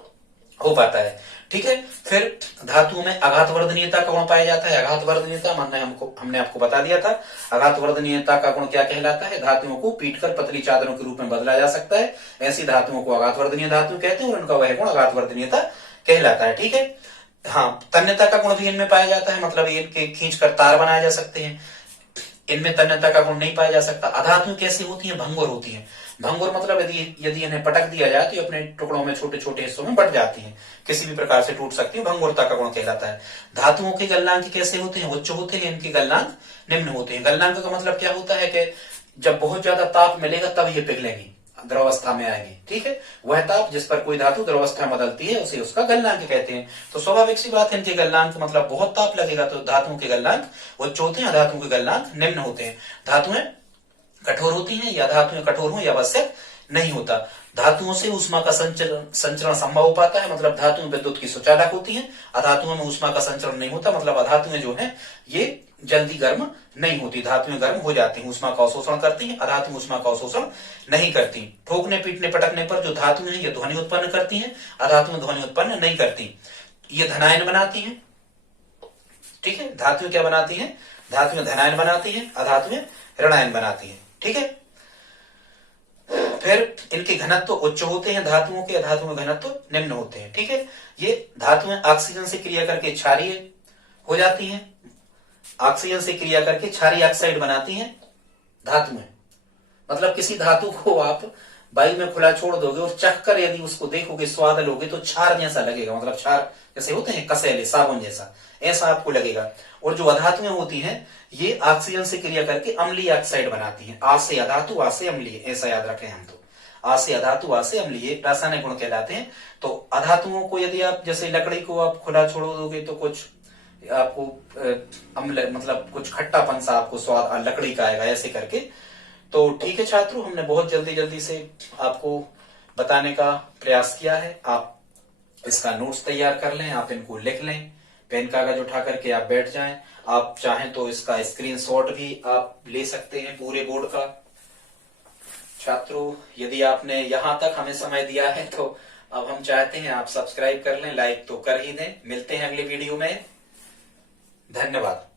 हो पाता है, ठीक है। फिर धातुओं में आघातवर्धनीयता का गुण पाया जाता है। आघातवर्धनीयता हमने आपको बता दिया था। आघातवर्धनीयता का गुण क्या कहलाता है? धातुओं को पीटकर पतली चादरों के रूप में बदला जा सकता है, ऐसी धातुओं को आघातवर्धनीय धातु कहते हैं, और उनका वह गुण आघातवर्धनीयता कहलाता है, ठीक है। हाँ, तन्यता का गुण भी इनमें पाया जाता है, मतलब इनके खींचकर तार बनाए जा सकते हैं, इनमें तन्यता का गुण नहीं पाया जा सकता। अधातुएं कैसी होती हैं? भंगुर होती हैं। भंगुर मतलब यदि इन्हें पटक दिया जाए तो अपने टुकड़ों में छोटे छोटे हिस्सों में बट जाती हैं, किसी भी प्रकार से टूट सकती है, भंगुरता का गुण कहलाता है। धातुओं के गलनांक कैसे होते हैं? उच्च होते हैं, इनके गलनांक निम्न होते हैं। गलनांक का मतलब क्या होता है कि जब बहुत ज्यादा ताप मिलेगा तब ये पिघलेगी, द्रवावस्था में आएगी, ठीक है। वह ताप जिस पर कोई धातु द्रवावस्था में बदलती है उसे उसका गलनांक कहते हैं। तो स्वाभाविक सी बात है, इनके गलनांक मतलब बहुत ताप लगेगा तो धातुओं के गलनांक उच्च होते हैं, अधातुओं के गलनांक निम्न होते हैं। धातुएं कठोर होती हैं, या धातुएं कठोर हो यह आवश्यक नहीं होता। धातुओं से ऊष्मा का संचरण संभव हो पाता है, मतलब धातुएं विद्युत की सुचालक होती हैं। अधातुओं में ऊष्मा का संचरण नहीं होता, मतलब अधातुएं जो है ये जल्दी गर्म नहीं होती। धातुएं गर्म हो जाती हैं, ऊष्मा का अवशोषण करती हैं, अधातु ऊष्मा का अवशोषण नहीं करती। ठोकने पीटने पटकने पर जो धातुएं हैं ये ध्वनि उत्पन्न करती हैं, अधातुएं ध्वनि उत्पन्न नहीं करती। ये धनायन बनाती हैं, ठीक है। धातुएं क्या बनाती हैं? धातुएं धनायन बनाती हैं, अधातुएं ऋणायन बनाती हैं, ठीक है। फिर इनके घनत्व उच्च होते हैं धातुओं के, अधातुओं के घनत्व निम्न होते हैं, ठीक है। ये धातुएं ऑक्सीजन से क्रिया करके क्षारीय हो जाती हैं, ऑक्सीजन से क्रिया करके क्षारीय ऑक्साइड बनाती हैं धातुएं। मतलब किसी धातु को आप वायु में खुला छोड़ दोगे और चख कर यदि उसको देखोगे, स्वाद लोगे तो क्षार जैसा लगेगा, मतलब क्षार जैसे होते हैं कसैले साबुन जैसा, ऐसा आपको लगेगा। और जो अधातुएं होती हैं ये ऑक्सीजन से क्रिया करके अम्लीय ऑक्साइड बनाती हैं। आ से अधातु, आ से अम्लीय, ऐसा याद रखें हम तो। आ से अधातु, आ से अम्लीय रासायनिक गुण कहलाते हैं। तो अधातुओं को यदि आप जैसे लकड़ी को आप खुला छोड़ दोगे तो कुछ आपको अम्ल मतलब कुछ खट्टापन सा आपको स्वाद लकड़ी का आएगा, ऐसे करके। तो ठीक है छात्रों, हमने बहुत जल्दी जल्दी से आपको बताने का प्रयास किया है। आप इसका नोट्स तैयार कर लें, आप इनको लिख लें, पेन कागज उठा करके आप बैठ जाएं। आप चाहें तो इसका स्क्रीनशॉट भी आप ले सकते हैं पूरे बोर्ड का। छात्रों यदि आपने यहां तक हमें समय दिया है तो अब हम चाहते हैं आप सब्सक्राइब कर लें, लाइक तो कर ही दें। मिलते हैं अगले वीडियो में, धन्यवाद।